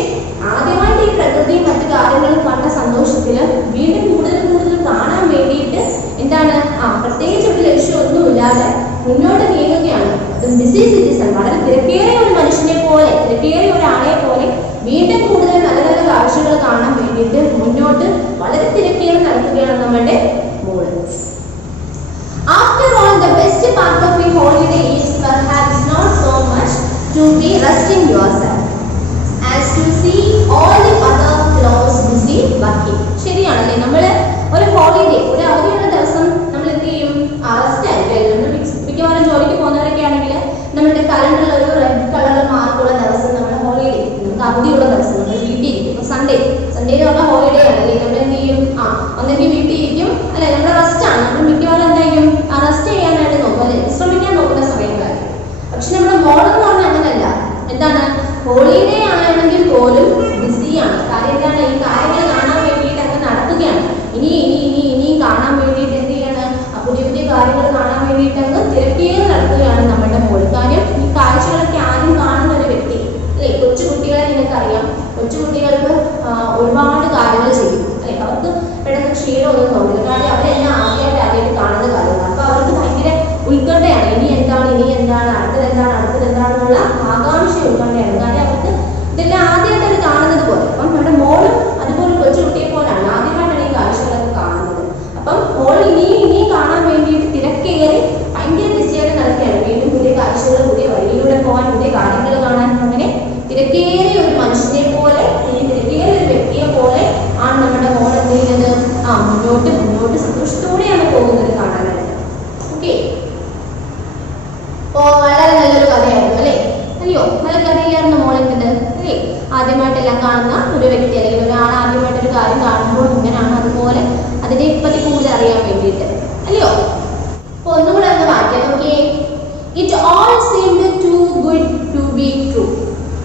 ആദ്യമായിട്ട് ഈ പ്രകൃതിയും മറ്റു കാര്യങ്ങളും കണ്ട സന്തോഷത്തിൽ വീണ്ടും കൂടുതൽ കാണാൻ വേണ്ടിയിട്ട് എന്താണ്, പ്രത്യേകിച്ച് ഒരു ലക്ഷ്യം ഒന്നുമില്ലാതെ മുന്നോട്ട് നീങ്ങുകയാണ്. ബിസി സിറ്റിസൺ, വളരെ തിരക്കേറിയ ഒരു മനുഷ്യനെ പോലെ, തിരക്കേറിയ ഒരാളെ പോലെ വീണ്ടും കൂടുതൽ നല്ല നല്ല കാഴ്ചകൾ കാണാൻ വേണ്ടിയിട്ട് മുന്നോട്ട് വളരെ തിരക്കേറി നടക്കുകയാണ് നമ്മുടെ മോള്. After all, the best part of a holiday is perhaps not so much to be resting yourself as to see all the other fellows busy working. ശരിയാണല്ലേ, നമ്മൾ ഒരു ഹോളിഡേ, ഒരു അവധിയുള്ള ദിവസം നമ്മൾ എന്ത് ചെയ്യും, റെസ്റ്റ് ആയിരിക്കും. മിക്കവാറും ജോലിക്ക് പോകുന്നവരൊക്കെ ആണെങ്കിൽ നമ്മുടെ കലണ്ടറിൽ ഒരു റെഡ് കളർ മാർക്കുള്ള ദിവസം നമ്മുടെ ഹോളിഡേ, നമുക്ക് അവധിയുള്ള ദിവസം നമ്മൾ വീട്ടിൽ ഇരിക്കും. സൺഡേ എന്ന് പറഞ്ഞാൽ ഹോളിഡേ ആണല്ലേ, നമ്മൾ എന്ത് ചെയ്യും, ഒന്നെങ്കിൽ വീട്ടിൽ ഇരിക്കും അല്ലെ, നമ്മുടെ റെസ്റ്റ് ആണ്. നമ്മൾ മിക്കവാറും എന്തായിരിക്കും, റെസ്റ്റ് ചെയ്യാനായിട്ട് നോക്കും അല്ലെ, വിശ്രമിക്കാൻ നോക്കുന്ന സമയങ്ങളായിരിക്കും. പക്ഷെ നമ്മുടെ മോളെന്ന് പറഞ്ഞാൽ അങ്ങനെയല്ല, എന്താണ്, ഹോളിഡേ ആണെങ്കിൽ പോലും ബിസിയാണ്. കാര്യം എന്താണ്, ഈ കാര്യങ്ങൾ കാണാൻ വേണ്ടിയിട്ട് അങ്ങ് നടത്തുകയാണ്. ഇനിയും കാണാൻ വേണ്ടിയിട്ട് എന്ത് ചെയ്യാണ്, പുതിയ കാര്യങ്ങൾ കാണാൻ വേണ്ടിയിട്ട് അങ്ങ് തിരക്കേറി നടത്തുകയാണ് നമ്മുടെ മോള്. കാര്യം ഈ കാഴ്ചകളൊക്കെ ആദ്യം കാണുന്ന ഒരു വ്യക്തി അല്ലെ. കൊച്ചുകുട്ടികളെ നിങ്ങൾക്കറിയാം, കൊച്ചുകുട്ടികൾക്ക് ഒരുപാട് കാര്യങ്ങൾ ചെയ്യും അല്ലെ, അവർക്ക് പെട്ടെന്ന് ക്ഷീണമൊന്നും തോന്നില്ല. കാരണം അവരെല്ലാം ആദ്യമായിട്ട് കാണുന്ന കാര്യമാണ്. അപ്പൊ അവർക്ക് ഭയങ്കര ഉത്കണ്ഠയാണ്, ഇനി എന്താണ് അടുത്തതെന്താണെന്നുള്ള ആകാംക്ഷ ഉത്കണ്ഠയാണ്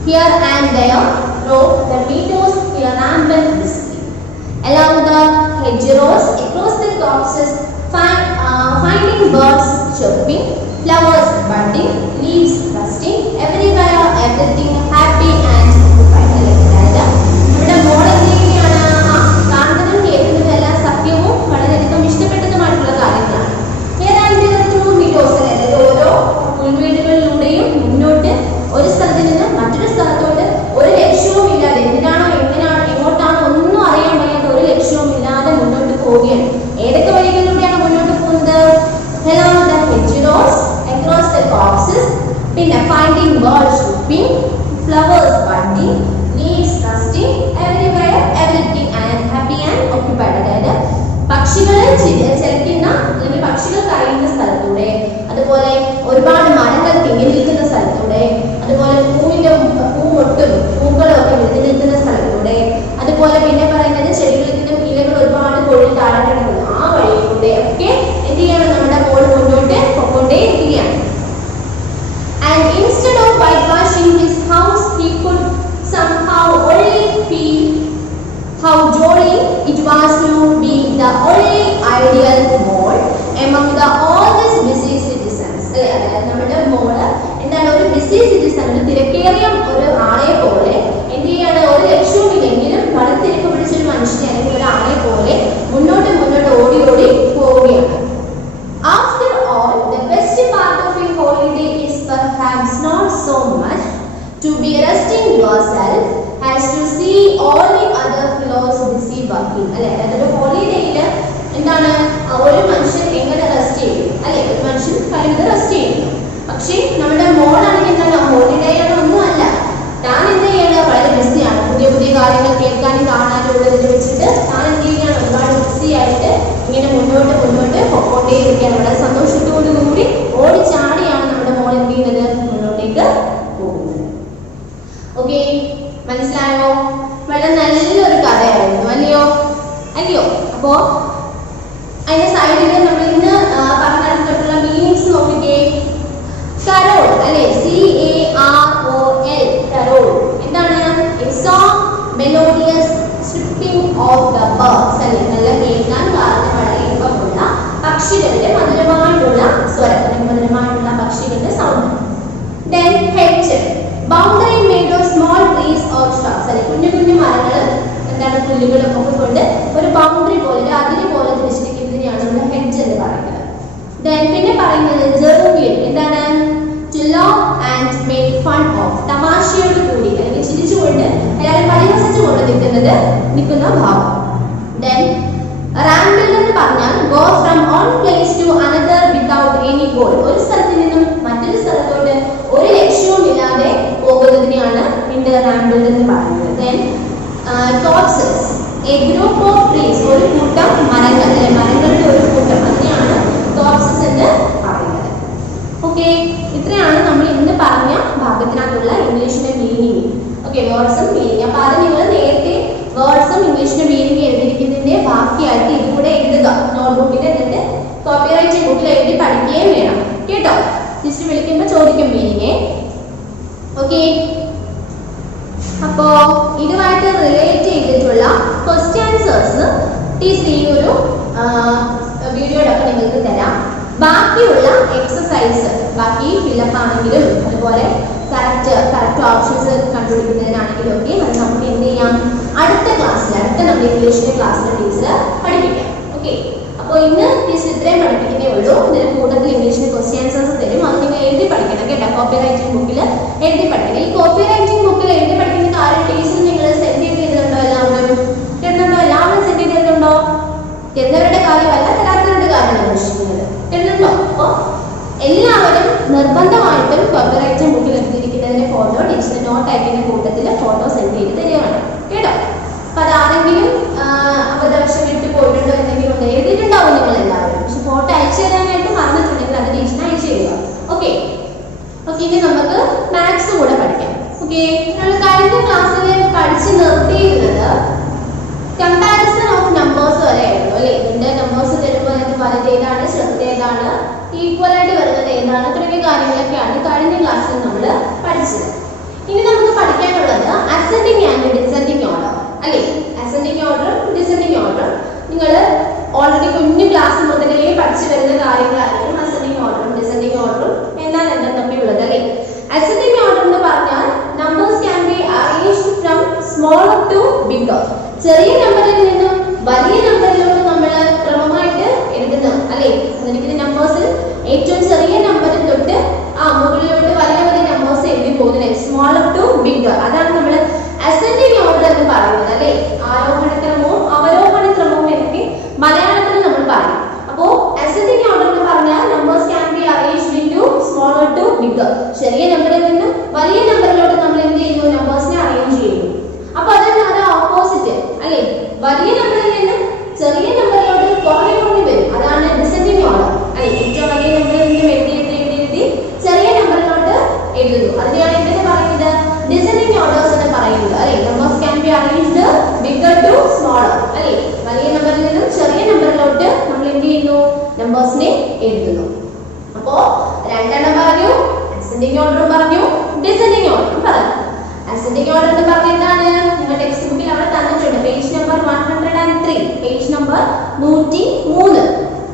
here and there through the meadows here rampant briskly. Along the hedgerows, across the copses, finding birds chirping, flowers budding, leaves rusting, everywhere everything happy and occupied. അതായത് നമ്മുടെ മോഡലിനെയാണ് കാണുന്നതും കേൾക്കുന്നതും എല്ലാം സത്യവും വളരെയധികം ഇഷ്ടപ്പെട്ടതുമായിട്ടുള്ള കാര്യങ്ങളാണ്. അതായത് ഓരോ ഉൾവീടുകളിലൂടെയും മുന്നോട്ട് ഒരു സ്ഥലത്ത് നിന്ന് മറ്റൊരു സ്ഥലത്തോട്ട് ഒരു ലക്ഷ്യവും ഇല്ലാതെ എന്തിനാണോ എങ്ങനെയാണോ എങ്ങോട്ടാണോ ഒന്നും അറിയാൻ വയ്യാത്ത ഒരു ലക്ഷ്യവും ഇല്ലാതെ മുന്നോട്ട് പോവുകയാണ്. ഏതൊക്കെ വഴികളിലൂടെയാണ് മുന്നോട്ട് പോകുന്നത്? Along the hedgerows, across the copses, പിന്നെ finding birds chirping, flowers budding, leaves rusting, everywhere everything and happy and occupied. അതായത് പക്ഷികളെ ചലിക്കുന്ന അല്ലെങ്കിൽ പക്ഷികൾ കരയുന്ന സ്ഥലത്തൂടെ, അതുപോലെ ഒരുപാട് മരങ്ങൾ തിങ്ങി നിൽക്കുന്ന സ്ഥലത്തൂടെ, അതുപോലെ പൂമൊട്ടും പൂക്കളും ഒക്കെ വിരിഞ്ഞു നിൽക്കുന്ന സ്ഥലത്തൂടെ, അതുപോലെ പിന്നെ പറയുന്നത് ചെടികളിൽ നിന്നും ഇലകൾ ഒരുപാട് കൊഴി താഴെ കിടക്കുന്നു ആ വഴിയിലൂടെ ഒക്കെ എന്ത് ചെയ്യണം? നമ്മുടെ മോൾ മുന്നോട്ട് പൊക്കൊണ്ടേ ഇരിക്കുകയാണ്. And instead of whitewashing his house, he could somehow only feel how jolly it was to be the only ideal mole among the all these busy citizens. അതായത് നമ്മുടെ മോള് എന്താണ് ഒരു ബിസി സിറ്റിസൺ, ഒരു തിരക്കേറിയ ഒരു ആളെ പോലെ എന്ത് ചെയ്യാണ്? ഒരു ലക്ഷ്യവും ഇല്ലെങ്കിലും വളരെ തിരക്ക് പിടിച്ചൊരു മനുഷ്യനെ അല്ലെങ്കിൽ ഒരു ആളെ പോലെ മുന്നോട്ട് ഓടി പോവുകയാണ്. After all, the best part of a holiday is perhaps not so much to be resting yourself as to see all the other fellows busy working. അല്ലെ, അതൊരു ഹോളിഡേയില് എന്താണ് ഒരു മനുഷ്യൻ എങ്ങനെ റെസ്റ്റ് ചെയ്യും? അല്ലെ, ഒരു മനുഷ്യൻ കഴിയുന്നത് റെസ്റ്റ് ചെയ്യുന്നു. പക്ഷേ നമ്മുടെ മോളാണെങ്കിൽ എന്താണ് ഹോളിഡേ ആണ് ഒന്നും അല്ല, താൻ എന്ത് ചെയ്യണം? വളരെ ബിസിയാണ്. പുതിയ കാര്യങ്ങൾ കേൾക്കാനും കാണാനും ഉള്ളതിൽ വെച്ചിട്ട് താൻ എന്ത് ചെയ്യുകയാണ്? ഒരുപാട് ബിസി ആയിട്ട് ഇങ്ങനെ മുന്നോട്ട് പൊക്കോണ്ടേ ഇരിക്കുകയാണ്. വളരെ സന്തോഷത്തോടുകൂടി ഓടിച്ചാടിയാണ് നമ്മുടെ മോൾ എന്ത് ചെയ്യുന്നത്? മുന്നോട്ടേക്ക് പോകുന്നത്. ഓക്കെ, മനസ്സിലായോ? വളരെ നല്ലൊരു കഥയായിരുന്നു അല്ലയോ? അപ്പോ അതിന്റെ സൈഡിൽ നമ്മൾ ഇന്ന് പറഞ്ഞിട്ടുള്ള മീനിങ്സ് നോക്കിക്കേ. കരോൾ അല്ലെ, CAROL, കരോൾ എന്താണ്? A song melodious chirping of the birds. അല്ലെ, നല്ല കേൾക്കാൻ കാരണം വളരെ ഇമ്പമുള്ള പക്ഷികളുടെ മധുരമായിട്ടുള്ള സ്വരം, മധുരമായിട്ടുള്ള പക്ഷികളുടെ sound. Then hedge, boundary made of small trees or shrubs. അല്ലെ, കുഞ്ഞു മരങ്ങൾ എന്താണ് പുല്ലുകളും ഒക്കെ കൊണ്ട് ഒരു ബൗണ്ടറി പോലെ, ഒരു അതിര് പോലെ തിരിച്ചിരിക്കുന്നതിനെയാണ് നമ്മൾ ഹെഡ്ജ് എന്ന് പറയുന്നത്. Then പിന്നെ പറയുന്നത് ജെറുവിയൽ, എന്താണ്? To laugh and make fun of, തമാശയോട് കൂടി അല്ലെങ്കിൽ ചിരിച്ചുകൊണ്ട് എല്ലാവരും പരിഹസിച്ചുകൊണ്ട് നിൽക്കുന്ന ഭാവം. Then ramble എന്ന് പറഞ്ഞാൽ go from one place to another without any goal. ഒരു സ്ഥലത്ത് നിന്നും മറ്റൊരു സ്ഥലത്തോട്ട് ഒരു ലക്ഷ്യവും ഇല്ലാതെ പോകുന്നതിനെയാണ് ramble എന്ന് പറയുന്നത്. Then copses, a group of trees, ഒരു കൂട്ടം മരങ്ങൾ, മരങ്ങളുടെ ഒരു കൂട്ടം, അതിനെയാണ് copses എന്ന് പറയുന്നത്. ഓക്കെ, ഇത്രയാണ് നമ്മൾ ഇന്ന് പറഞ്ഞ ഭാഗത്തിനകത്തുള്ള ഇംഗ്ലീഷിന്റെ മീനിങ്. ഓക്കെ, വേർഡ്സും മീനിങ്. അപ്പൊ അത് നിങ്ങൾ നേരത്തെ വേർഡ്സും ഇംഗ്ലീഷിന്റെ മീനിങ് എഴുതിയിരിക്കുന്നതിന്റെ ബാക്കിയായിട്ട് ഇതുകൂടെ എഴുതുക നോട്ട്ബുക്കിൽ. എന്നിട്ട് കോപ്പി റൈറ്റിംഗ് ബുക്കിൽ എഴുതി പഠിക്കുകയും വേണം കേട്ടോ. ലിസ്റ്റ് വിളിക്കുമ്പോൾ ചോദിക്കും മീനിങ്. ഓക്കെ, അപ്പോ ഇതുമായിട്ട് റിലേറ്റ് ചെയ്തിട്ടുള്ള ക്വസ്റ്റ്യൻ ആൻസേഴ്സ് ടീച്ചർ ഈ ഒരു വീഡിയോടൊപ്പം നിങ്ങൾക്ക് തരാം. ബാക്കിയുള്ള എക്സസൈസ്, ബാക്കി ഫില്ലപ്പ് ആണെങ്കിലും അതുപോലെ കറക്റ്റ് ഓപ്ഷൻസ് കണ്ടുപിടിക്കുന്നതിനാണെങ്കിലും ഒക്കെ അത് നമുക്ക് എന്ത് ചെയ്യാം? അടുത്ത നമ്മുടെ ഇംഗ്ലീഷിന്റെ ക്ലാസ്സിലെ ടീച്ചർ പഠിപ്പിക്കാം. ഓക്കെ, അപ്പോൾ ഇന്ന് ടീച്ചർ ഇത്രയും പഠിപ്പിക്കുന്നേ ഉള്ളൂ. ഇതിന് കൂടുതൽ ഇംഗ്ലീഷിന്റെ ക്വസ്റ്റ്യൻ ആൻസേഴ്സ് തരും. അത് നിങ്ങൾ എഴുതി പഠിക്കണം കേട്ടോ. കോപ്പി റൈറ്റിംഗ് ബുക്കിൽ എഴുതി പഠിക്കണം. ഈ കോപ്പി റൈറ്റിംഗ് ബുക്കിൽ എഴുതി പഠിക്കുന്ന കാര്യം ടീച്ചർ നിങ്ങൾ സെൻഡ് ചെയ്തിട്ടുണ്ടോ? എല്ലാവരും സെൻഡ് ചെയ്തിട്ടുണ്ടോ? തരുന്നവരുടെ കാര്യമല്ല, തരാത്തവരുടെ കാര്യമാണ് പ്രശ്നങ്ങൾ. തരുന്നുണ്ടോ? അപ്പോൾ എല്ലാവരും നിർബന്ധമായിട്ടും കോപ്പി റൈറ്റിംഗ് ബുക്കിൽ എഴുതിയിരിക്കുന്നതിന്റെ ഫോട്ടോ ടീച്ചറിന്റെ നോട്ട് അയക്കുന്ന കൂട്ടത്തിൽ ഫോട്ടോ സെൻഡ് ചെയ്ത് തരുവാണ് കേട്ടോ. അപ്പൊ അതാരെങ്കിലും അബദ്ധവശം വിട്ടു പോയിട്ടുണ്ടോ എന്തെങ്കിലും ഉണ്ട് എഴുതിയിട്ടുണ്ടാവും നിങ്ങൾ എല്ലാവരും. പക്ഷെ ഫോട്ടോ അയച്ചു തരാനായിട്ട് മറന്നിട്ടുണ്ടെങ്കിൽ അത് ടീച്ചറിന് അയച്ചു തരിക. ഓക്കെ, ഇനി നമുക്ക് മാത്സ് കൂടെ പഠിക്കാം. ഓക്കെ, നമ്മൾ കഴിഞ്ഞ ക്ലാസ്സിൽ പഠിച്ച് നിർത്തിയിരുന്നത് കമ്പാരിസൺ ഓഫ് നമ്പേഴ്സ് വരെ ആയിരുന്നു അല്ലേ. ഇതിന്റെ നമ്പേഴ്സ് തരുമ്പോൾ അതിന്റെ വലുത് ഏതാണ്, ചെറുത് ഏതാണ്, ഈക്വൽ ആയിട്ട് വരുന്നത് ഏതാണ് തുടങ്ങിയ കാര്യങ്ങളൊക്കെയാണ് കഴിഞ്ഞ ക്ലാസ്സിൽ നമ്മൾ പഠിച്ചത്. ഇനി നമുക്ക് Ascending order എന്ന് പറഞ്ഞാൽ numbers can be arranged from smaller to bigger. ചെറിയ നമ്പറിൽ നിന്നും വലിയ നമ്പറിലോട്ട് നമ്മൾ ക്രമമായിട്ട് എഴുതുന്നു അല്ലേ? തന്നിരിക്കുന്ന നമ്പേഴ്സിൽ ഏറ്റവും ചെറിയ നമ്പറിൽ തൊട്ട് മുകളിലോട്ട് വലിയ വലിയ നമ്പേഴ്സ് എഴുതി പോകുന്നത് സ്മോളർ ടു ബിഗർ. അതാണ് നമ്മൾ അസെൻഡിങ് ഓർഡർ എന്ന് പറയുന്നത് അല്ലേ? ആരോഹണ ക്രമവും അവരോഹണ ക്രമവും എന്നൊക്കെ മലയാളത്തിൽ നമ്മൾ പറയും. അപ്പോൾ അസെൻഡിങ് ഓർഡർ എന്ന് പറഞ്ഞാൽ numbers can be arranged into smaller to bigger. ചെറിയ നമ്പറിൽ നിന്ന് വലിയ നമ്പറിലോട്ട് നമ്മൾ എന്ത് ചെയ്യുന്നു? നമ്പേഴ്സിനെ അറേഞ്ച് ചെയ്യുന്നു. അപ്പോൾ അതാണ് ഓപ്പോസിറ്റ് അല്ലേ? വലിയ നമ്പറിൽ നിന്നും ചെറിയ നമ്പറിലോട്ട് കുറഞ്ഞു കുറഞ്ഞു വരും. അതാണ് ഡിസെൻഡിങ് ഓർഡർ അല്ലേ? ഏറ്റവും വലിയ നമ്പറിൽ നിന്നും എഴുതി ചെറിയ നമ്പറിലോട്ട് എഴുതുന്നു. അതിനെയാണ് എന്തെന്ന് പറയുന്നത്? ഡിസെൻഡിങ് ഓർഡേഴ്സ് എന്ന് പറയുന്നത് അല്ലേ? Numbers can be arranged bigger to smaller അല്ലേ? വലിയ നമ്പറിൽ നിന്നും ചെറിയ നമ്പറിലോട്ട് നമ്മൾ എന്ത് ചെയ്യുന്നു? നമ്പേഴ്സിനെ എഴുതുന്നു. അപ്പോ രണ്ടെണ്ണം പറഞ്ഞു, അസെൻഡിങ് ഓർഡർ പറഞ്ഞു, ഡിസെൻഡിങ് ഓർഡർ പറഞ്ഞു. അസെൻഡിങ് ഓർഡർ എന്ന് പറഞ്ഞാൽ എന്താണ്? നിങ്ങൾ ടെക്സ്റ്റ് ബുക്കിൽ അവിടെ തന്നിട്ടുണ്ട്. പേജ് നമ്പർ 103, പേജ് നമ്പർ 103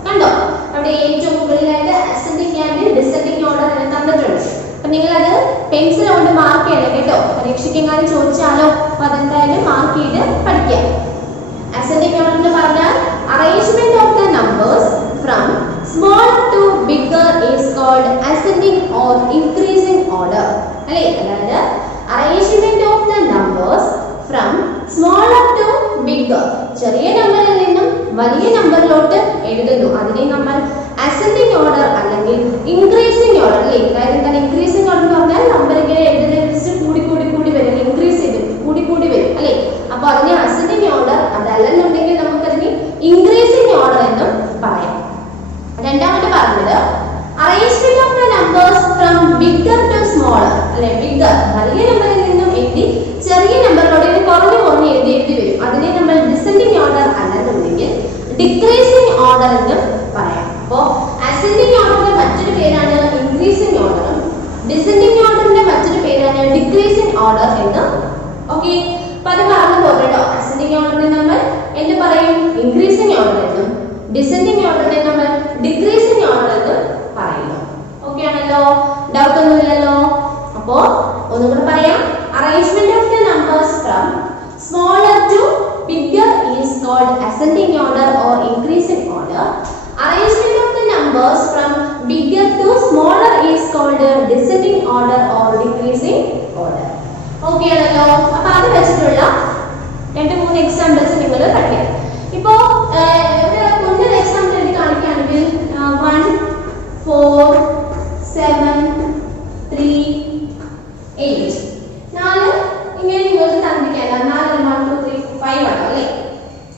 കണ്ടോ? അവിടെ ഏറ്റവും മുകളിലായിട്ട് അസെൻഡിങ് ആൻഡ് ഡിസെൻഡിങ് ഓർഡർ എന്ന് തന്നിട്ടുണ്ട്. അപ്പൊ നിങ്ങൾ അത് പെൻസിൽ കൊണ്ട് മാർക്ക് ചെയ്യണം കേട്ടോ. പരീക്ഷയ്ക്കെങ്ങാനും ചോദിച്ചാലോ? അപ്പൊ അതെന്തായാലും മാർക്ക് ചെയ്ത് പഠിക്കാം. അസെൻഡിങ് ഓർഡർ എന്ന് പറഞ്ഞാൽ arrangement of the numbers from smaller to bigger is called ascending or increasing order അല്ലേ? അതായത് arrangement of the numbers from smaller to bigger, ചെറിയ നമ്പറിൽ നിന്നും വലിയ നമ്പറിലോട്ട് എഴുതുന്നു. അതിനെ നമ്മൾ അസെൻഡിങ് ഓർഡർ അല്ലെങ്കിൽ ഇൻക്രീസിംഗ് ഓർഡർ അല്ലേ? അതായത് എന്താണ് ഇൻക്രീസിംഗ് ഓർഡർ എന്ന് പറഞ്ഞാൽ നമ്പർ ഇങ്ങനെ എഴുതുന്നതിനനുസരിച്ച് കൂടി കൂടി കൂടി വരും, ഇൻക്രീസ് ചെയ്ത് കൂടി കൂടി വരും അല്ലേ? അപ്പൊ അതിനെ അസെൻഡിങ് ഓർഡർ, അതല്ലെന്നുണ്ടെങ്കിൽ നമുക്കതിനെ ഇൻക്രീസിംഗ് ഓർഡർ എന്നും പറയാം. രണ്ടാമത് പറഞ്ഞത് arrangement of the numbers from bigger to smaller അല്ലെ? ബിഗർ വലിയ നമ്പറിൽ നിന്നും എഴുതി ചെറിയ നമ്പറിലോട്ട് കുറഞ്ഞു കുറഞ്ഞ് എഴുതി വരും. അതിനെ നമ്മൾ ഡിസെൻഡിങ് ഓർഡർ അല്ലെന്നുണ്ടെങ്കിൽ ഡിക്രീസിംഗ് ഓർഡർ എന്ന് പറയാം. അപ്പോ അസെൻഡിങ് ഓർഡറിന്റെ മറ്റൊരു പേരാണ് ഇൻക്രീസിംഗ് ഓർഡറും ഡിസെൻഡിങ് ഓർഡറിന്റെ മറ്റൊരു പേരാണ് ഡിക്രീസിംഗ് ഓർഡർ എന്ന്. ഓക്കെ, അപ്പൊ അത് പറഞ്ഞു പോകട്ടോ. അസെൻഡിങ് ഓർഡറിനെ നമ്മൾ എന്ത് പറയും? ഇൻക്രീസിംഗ് ഓർഡർ എന്നും ഡിസെൻഡിങ് ഓർഡറിനെ നമ്മൾ ഡിക്രീസിംഗ് ഓർഡർ എന്ന് പറയുന്നു. ഓക്കെ ആണല്ലോ? ഡൗട്ട് ഒന്നുമില്ലല്ലോ? അപ്പോ ഒന്നുകൂടെ പറയാം. Arrangement of the numbers from smaller to bigger is called ascending order or increasing order. Arrangement of the numbers from bigger to smaller is called descending order or decreasing order. Okay ആണല്ലോ? അപ്പോൾ അത് വെച്ചിട്ടുള്ള 2-3 എക്സാമ്പിൾസ് നിങ്ങൾ പഠിക്കാം. ഇപ്പോൾ ഒരു കുഞ്ഞു എക്സാമ്പിൾ എടുത്ത് കാണിക്കുകയാണെങ്കിൽ 1 4 7 3 8 നാല് ഇങ്ങനെ നിങ്ങൾക്ക് തന്നിരിക്കാം. 4 1 2 3 5 ആണോ അല്ലേ?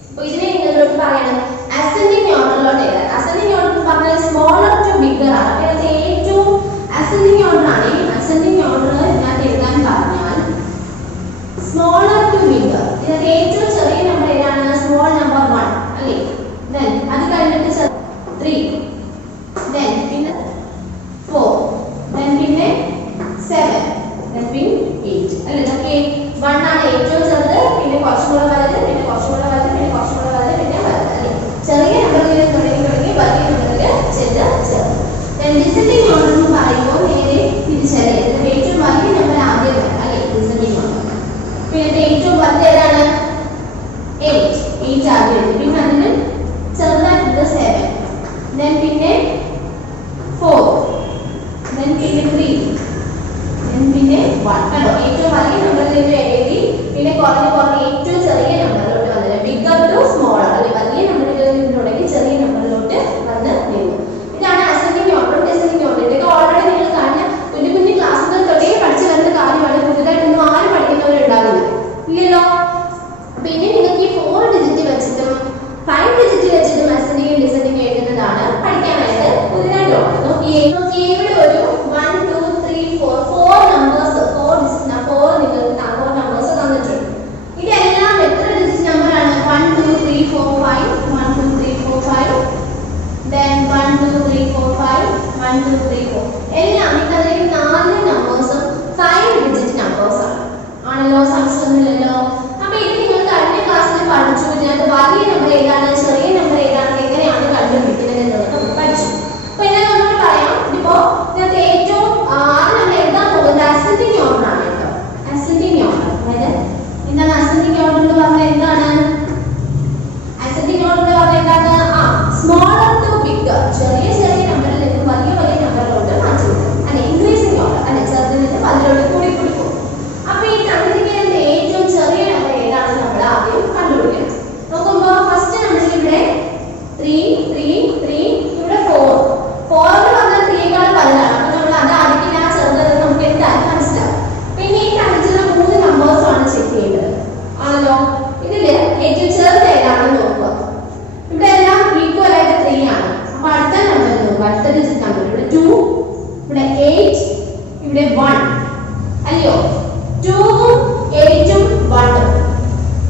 അപ്പോൾ ഇതിനെ നിങ്ങളോട് പറയണം അസെൻഡിങ് ഓർഡറിലോട്ട് എഴുതാൻ. അസെൻഡിങ് ഓർഡർ പറഞ്ഞാൽ സ്മോളർ ടു ബിഗർ ആണ്. അപ്പോൾ ഏറ്റവും അസെൻഡിങ് ഓർഡർ ആണ്. അസെൻഡിങ് ഓർഡർ ഇതിനകത്ത് എഴുതാൻ പറഞ്ഞാൽ സ്മോളർ ടു ബിഗർ. ഇതിനകത്ത് ഏറ്റവും ചെറിയ നമ്പർ ഏതാണ്? സ്മോൾ നമ്പർ 1 അല്ലേ? ദെൻ അത് കഴിഞ്ഞിട്ട് 3, ദെൻ പിന്നെ 4, ദെൻ പിന്നെ 7, ദെൻ പിന്നെ 8 അല്ലേ? ഓക്കെ, 1 ആണ് ഏറ്റവും ചെറുത്, പിന്നെ കുറച്ചും കൂടെ വലുത്, പിന്നെ കുറച്ചും കൂടെ വലുത്, പിന്നെ കുറച്ചും കൂടെ വലുത്, പിന്നെ വലുത് അല്ലേ? ചെറിയ നമ്പറിൽ തുടങ്ങി വലിയ നമ്പറിൽ ചെറുത്. ഡിസെൻഡിങ് ഓർഡർ എന്ന് പറയുമ്പോൾ നേരെ തിരിച്ചറിയാം. ഏറ്റവും വലിയ നമ്പർ ആദ്യം വരും അല്ലേ? Descending order. പിന്നെ ഏറ്റവും വലുത് ഏതാണ്? 8 ആദ്യം വരും. പിന്നെ അതിന് ചെറുതായിട്ട് 7, ദെൻ പിന്നെ 4, ദെൻ പിന്നെ 3, ദെൻ പിന്നെ 1. ഇവിടെ 1 അല്ലയോ 2 8 1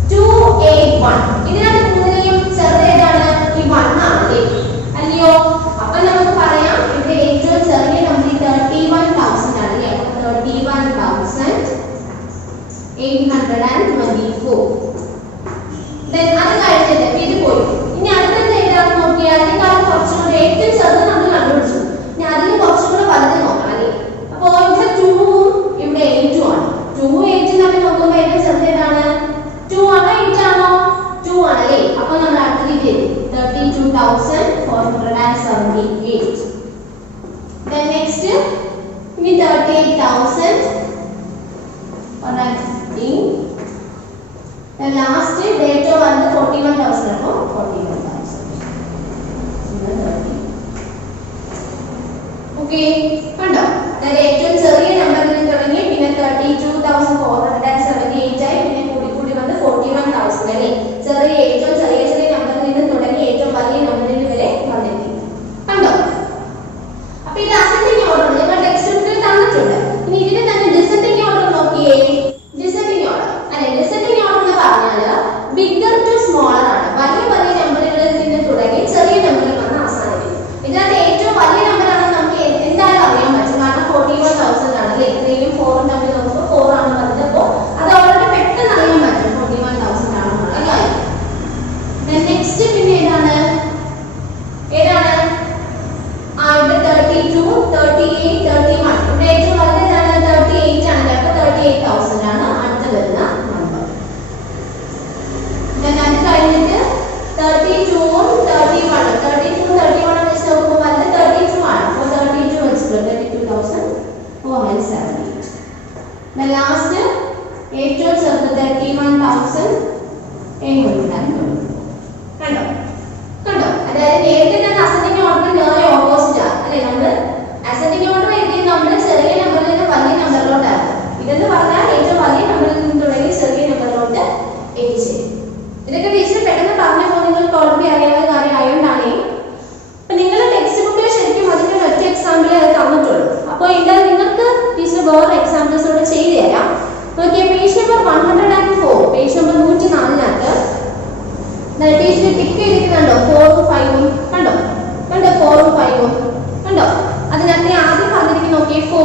2 8 1 ഇതിനകത്ത് മൂന്നിനെയും ചെറുത് ഏതാണ് ഈ 1 ആണ് അല്ലയോ അപ്പോൾ നമുക്ക് പറയാം ഇവിടെ ഏറ്റവും ചെറിയ നമ്പർ 31000 ആണ് അല്ലേ 31824 then അത് കഴിഞ്ഞിട്ട് ഇത് പോയി ഇനി അടുത്തത് ഏതാണെന്ന് നോക്കിയാൽ ഇതിനകത്ത് കുറച്ചും കൂടെ ഏറ്റവും ചെറുത് നമ്മൾ കണ്ടുപിടിച്ചു ഇനി അതിൽ കുറച്ചും കൂടെ വലുത് നോക്കണം അല്ലേ അപ്പോൾ ഇവിടെ 2 ഉം ഇവിടെ 8 ഉം ആണ് 2 8 നമ്മൾ നോക്കുമ്പോൾ ഏറ്റവും ചെറുത് ഏതാണ് 2 ആണോ 8 ആണോ 2 ആണ് അല്ലേ അപ്പോൾ നമ്മൾ അടുത്തത് 32478 then next ഇനി 38000 the last date of 41,000 appo 41,000 okay കണ്ടോ അതായത് ഏറ്റവും ചെറിയ നമ്പറിൽ നിന്ന് തുടങ്ങി പിന്നെ 32,478 ആയി പിന്നെ കൂടി വന്ന് 41,000 അല്ലേ ചെറിയ ഏറ്റവും ചെറിയ നമ്പറിൽ നിന്ന് തുടങ്ങി ഏറ്റവും വലിയ നമ്പറിൽ വരെ വന്നെത്തി കണ്ടോ അപ്പോൾ ഇത് അസെൻഡിംഗ് ഓർഡർ നിങ്ങൾ ടെക്സ്റ്റ് ബുക്കിൽ തന്നിട്ടുണ്ട് ഇനി ഇതിനെ തന്നെ ഡിസെൻഡിംഗ് ഓർഡർ നോക്കിയേ ഡിസെൻഡിംഗ് ഓർഡർ അല്ലേ ഡിസെൻഡിംഗ് ഓർഡർ എന്ന് പറഞ്ഞാൽ ബിഗർ ടു സ്മോളർ ആണ് വലിയ നമ്പറുകളിൽ നിന്ന് തുടങ്ങി ചെറിയ നമ്പറിൽ വന്ന് അവസാനിക്കും ഇതിനകത്ത് ഏറ്റവും വലിയ നമ്പർ ആണ് നമുക്ക് എന്തായാലും അറിയാൻ പറ്റും കാരണം 41,000 ആണ് അല്ലേ 3 ഉം 4 ഉം തമ്മിൽ നോക്കുമ്പോൾ 4 ആണ് വരുന്നത് അപ്പോൾ അത് വളരെ പെട്ടെന്ന് അറിയാൻ പറ്റും 41,000 ആണെന്നുള്ള കാര്യം then next പിന്നെ ഏതാണ് ഇവിടെ 32 38 31 ഇവിടെ ഏറ്റവും വലുതാണ് 38 ആണ് അപ്പോൾ 38,000 ആണ് അടുത്ത വരുന്ന നമ്പർ then അത് കഴിഞ്ഞിട്ട് 32 ഉം 31 വെച്ച് നോക്കുമ്പോൾ വലുത് 32 ആണ് അപ്പോൾ 32 വെച്ചിട്ട് 32,478 then last ഏറ്റവും ചെറുത് 31,800 കണ്ടോ അതായത് നേരത്തെ തന്നെ അസെൻഡിംഗ് ഓർഡർ നേരെ ഓപ്പോസിറ്റ് ആണ് അല്ലേ നമ്മൾ അസെൻഡിംഗ് ഓർഡർ എഴുതി നമ്മൾ ചെറിയ നമ്പറിൽ നിന്ന് വലിയ നമ്പറിലോട്ടാണ് ഇതെന്ന് പറഞ്ഞാൽ ഏറ്റവും വലിയ നമ്പറിൽ നിന്ന് തുടങ്ങി ചെറിയ നമ്പറിലോട്ട് എത്തിച്ചേരും ഇതൊക്കെ ടീച്ചർ പെട്ടെന്ന് പറഞ്ഞപ്പോൾ നിങ്ങൾക്ക് ഓൾറെഡി അറിയാവുന്ന കാര്യം ആയതുകൊണ്ടാണ് അപ്പൊ നിങ്ങൾ ടെക്സ്റ്റ് ബുക്കിൽ ശരിക്കും അതിന്റെ ഒറ്റ എക്സാമ്പിൾ അത് തന്നിട്ടുള്ളൂ അപ്പോൾ എന്തായാലും നിങ്ങൾക്ക് ടീച്ചർ വേറെ എക്സാമ്പിൾസ് കൂടെ ചെയ്തു തരാം നോക്കിയേ page number 104 page number 104 teacher tick ചെയ്തിട്ടുണ്ടോ 4 ഉം 5 ഉം കണ്ടോ 4 ഉം 5 ഉം കണ്ടോ അതിനകത്ത് ആദ്യം പറഞ്ഞിരിക്കുന്ന നോക്കിയേ 4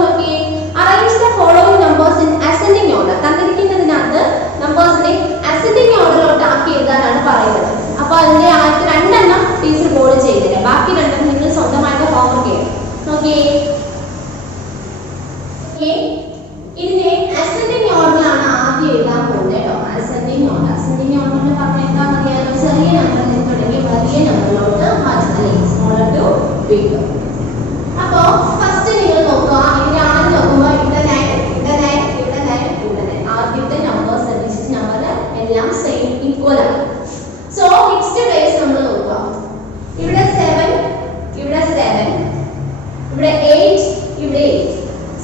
നോക്കിയേ arrange the following numbers in ascending order തന്നിരിക്കുന്നതിനകത്ത് നമ്പേഴ്സിനെ അസെൻഡിംഗ് ഓർഡറിലോട്ട് ആക്കി എഴുതാനാണ് പറയുന്നത് അപ്പോൾ അതിന്റെ ആദ്യത്തെ രണ്ടെണ്ണം ടീച്ചർ ബോർഡ് ചെയ്തില്ല ബാക്കി രണ്ടെണ്ണം നിങ്ങൾ സ്വന്തമായിട്ട് ഹോംവർക്ക് ചെയ്യണം നോക്കിയേ ഇതിനെ അസെൻഡിംഗ് ഓർഡറിലാണ് ആദ്യം എഴുതാൻ പോകുന്നത് കേട്ടോ അസെൻഡിംഗ് ഓർഡർ എന്ന് പറഞ്ഞാൽ എന്താണെന്ന് അറിയാലോ ചെറിയ നമ്പറിൽ നിന്ന് തുടങ്ങി വലിയ നമ്പറിലോട്ട് മാറ്റം അല്ലേ സ്മോളർ ടു ബിഗ് അപ്പോൾ ഫസ്റ്റ് നിങ്ങൾ നോക്കുക ഇതിന്റെ ആദ്യം നോക്കുമ്പോൾ ഇവിടെ 9 ആദ്യത്തെ നമ്പർ ശ്രദ്ധിച്ചിട്ട് നമ്പർ എല്ലാം സെയിം ഈക്വൽ ആണ് സോ നെക്സ്റ്റ് പ്ലേസ് നമ്മൾ നോക്കുക ഇവിടെ 7 ഇവിടെ 8 ഇവിടെ 8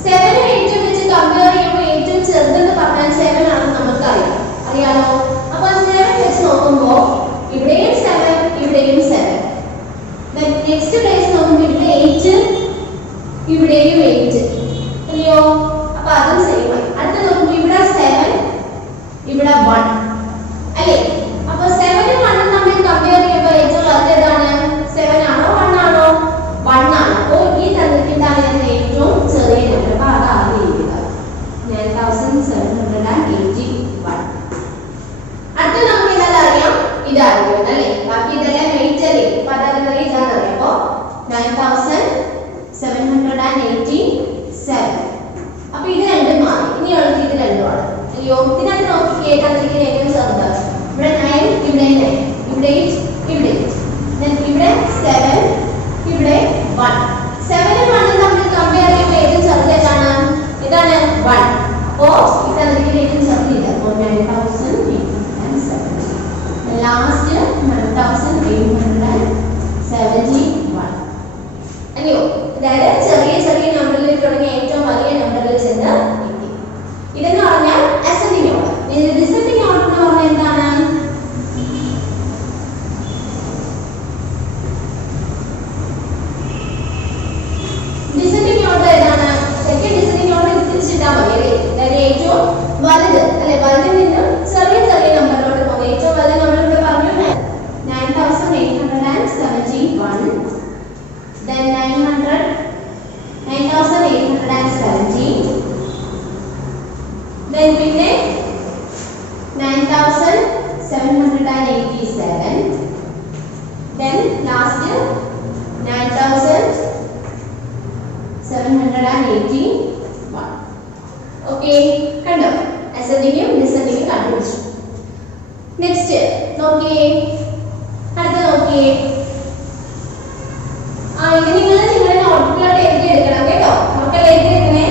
7 8 വെച്ച് കമ്പയർ ചെയ്യുമ്പോൾ ഏറ്റവും ചെറുതെന്ന് പറഞ്ഞാൽ 7 ആണെന്ന് നമുക്കറിയാം അറിയാലോ അപ്പോൾ 7 വെച്ച് നോക്കുമ്പോൾ ഇവിടെയും 7 ഇവിടെയും 7 നെക്സ്റ്റ് പ്ലേസ് നോക്കുമ്പോൾ ഇവിടെ 8 ഇവിടെയും 8 അല്ലയോ അപ്പോൾ അതും സെയിം ആയി അടുത്ത നോക്കുമ്പോൾ ഇവിടെ 7 ഇവിടെ 1 അല്ലേ അപ്പോൾ 7 ഉം 1 ഉം തമ്മിൽ കമ്പയർ ചെയ്യുമ്പോൾ ഏറ്റവും വലുത് ഏതാണ് 7 ആണോ 1 ആണോ 1 ആണ് അപ്പോൾ ഈ തന്നിരിക്കുന്നതാണ് ഏറ്റവും ചെറിയ നമ്പർ അപ്പോൾ അത് ആദ്യം എഴുതുക 9781 അടുത്ത നമുക്ക് എന്താ അറിയാം ഇതായിരിക്കും അല്ലേ ബാക്കി ഇതെല്ലാം വെയിറ്റ് അല്ലേ അപ്പോൾ അതെല്ലാം ഇതാണെന്ന് അറിയാം അപ്പോൾ 9787 അപ്പോൾ ഇത് രണ്ടും മാറി ഇനി ഉള്ളത് ഇത് രണ്ടുമാണ് അയ്യോ ഇതിനകത്ത് നോക്കി കേട്ടാന്നിരിക്കുന്ന ഏറ്റവും ചെറുതാണ് ഇവിടെ 9 ഇവിടെ 9 ഇവിടെ 8 ഇവിടെ 8 ഇവിടെ 7 ഇവിടെ 1 7 ഉം 1 ഉം തമ്മിൽ കമ്പയർ ചെയ്യുമ്പോൾ ഏറ്റവും ചെറുത് ഏതാണ് ഇതാണ് 1 അപ്പോൾ ഇതന്നിരിക്കുന്ന ഏറ്റവും ചെറുത് ഇത് അപ്പോൾ 9870 ലാസ്റ്റ് 9871 അല്ലയോ അതായത് ചെറിയ നമ്പറിൽ തുടങ്ങി ഏറ്റവും വലിയ നമ്പറിൽ ചെന്ന് എത്തി ഇതെന്ന് പറഞ്ഞാൽ അസെൻഡിംഗ് ഓർഡർ ഇതിന്റെ ഡിസെൻഡിംഗ് ഓർഡർ എന്ന് പറഞ്ഞാൽ എന്താണ് ഡിസെൻഡിംഗ് ഓർഡർ ഏതാണ് then പിന്നെ 9787, then last 9781. Okay, കണ്ടോ? ascending ഉം descending ഉം കണ്ടുപിടിച്ചു. നെക്സ്റ്റ് നോക്കിയേ, അടുത്ത നോക്കിയേ. ഇത് നിങ്ങളുടെ നോട്ട്ബുക്കിലോട്ട് എഴുതി എടുക്കണം കേട്ടോ, മക്കൾ എഴുതി എടുക്കണേ.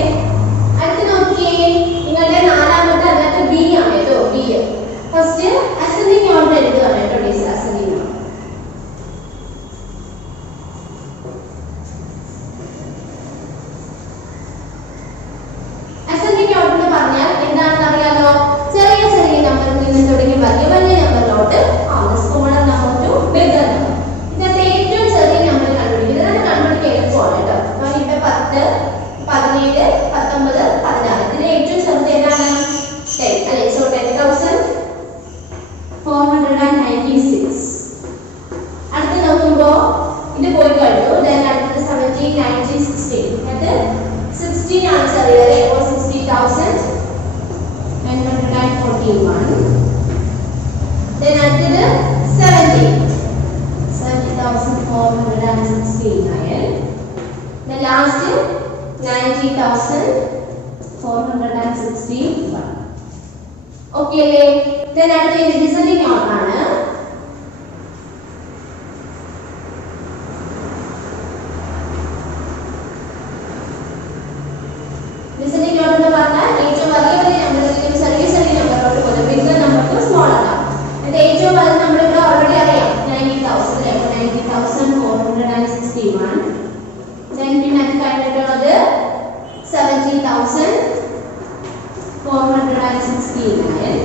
അടുത്ത് നോക്കിയേ, നിങ്ങളുടെ നാലാമത്തെ അതിനകത്ത് ബി ആണ് കേട്ടോ, ബി. ഫസ്റ്റ് ascending order എഴുതുകയാണ് കേട്ടോ teacher, ascending order. ascending order എന്ന് പറഞ്ഞാൽ എന്താണെന്ന് അറിയാലോ? ചെറിയ ചെറിയ നമ്പറിൽ നിന്ന് തുടങ്ങി വലിയ വലിയ നമ്പറിലോട്ട് smaller number to bigger number. ഇതിനകത്ത് ഏറ്റവും ചെറിയ നമ്പർ കണ്ടുപിടിക്കുന്നത് കണ്ടുപിടിക്കാൻ എളുപ്പമാണ് കേട്ടോ. ഇവിടെ 10, 17, 19, 16. ഇതിന് ഏറ്റവും ചെറുത് ഏതാണ്? 10 അല്ലേ? സോ 10,496. അടുത്ത് നോക്കുമ്പോൾ ഇത് പോയി കഴിഞ്ഞു. then അടുത്തത് 17, 19, 16. അത് 16 ആണ് ചെറിയത്. അപ്പോൾ 60,941. then അടുത്തത് 70,469. the last 90,461. okay അല്ലേ? then അടുത്തത് descending order ആണ്. descending order എന്ന് പറഞ്ഞാൽ ഏറ്റവും വലിയ വലിയ നമ്പറിൽ നിന്നും ചെറിയ ചെറിയ നമ്പറിലോട്ട് പോകും, bigger number to smaller number. ഏറ്റവും വലുത് നമ്മൾ ഇവിടെ ഓൾറെഡി അറിയാം, 90,000 അല്ലേ? 90,461. then പിന്നെ അത് കഴിഞ്ഞിട്ടുള്ളത് 70,469.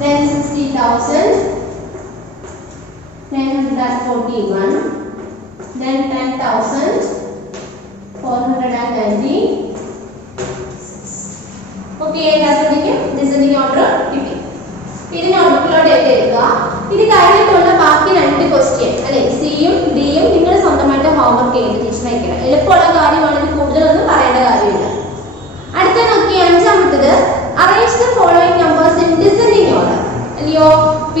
then 60,941. then 10,490. okay, descending order കിട്ടി. ഇത് നോട്ട്ബുക്കിലോട്ട് എഴുതുക. ഇത് കഴിഞ്ഞിട്ടുള്ള ബാക്കി 2 ക്വസ്റ്റ്യൻ അല്ലെ, സിയും ഡിയും നിങ്ങൾ സ്വന്തമായിട്ട് ഹോംവർക്ക് ചെയ്ത് ടീച്ചർ അയക്കണം. എളുപ്പമുള്ള കാര്യമാണ്, ഇത് കൂടുതലൊന്നും പറയേണ്ട കാര്യമില്ല. അടുത്ത നോക്കി അഞ്ചാമത്തത് arrange the following numbers in descending order അല്ലയോ.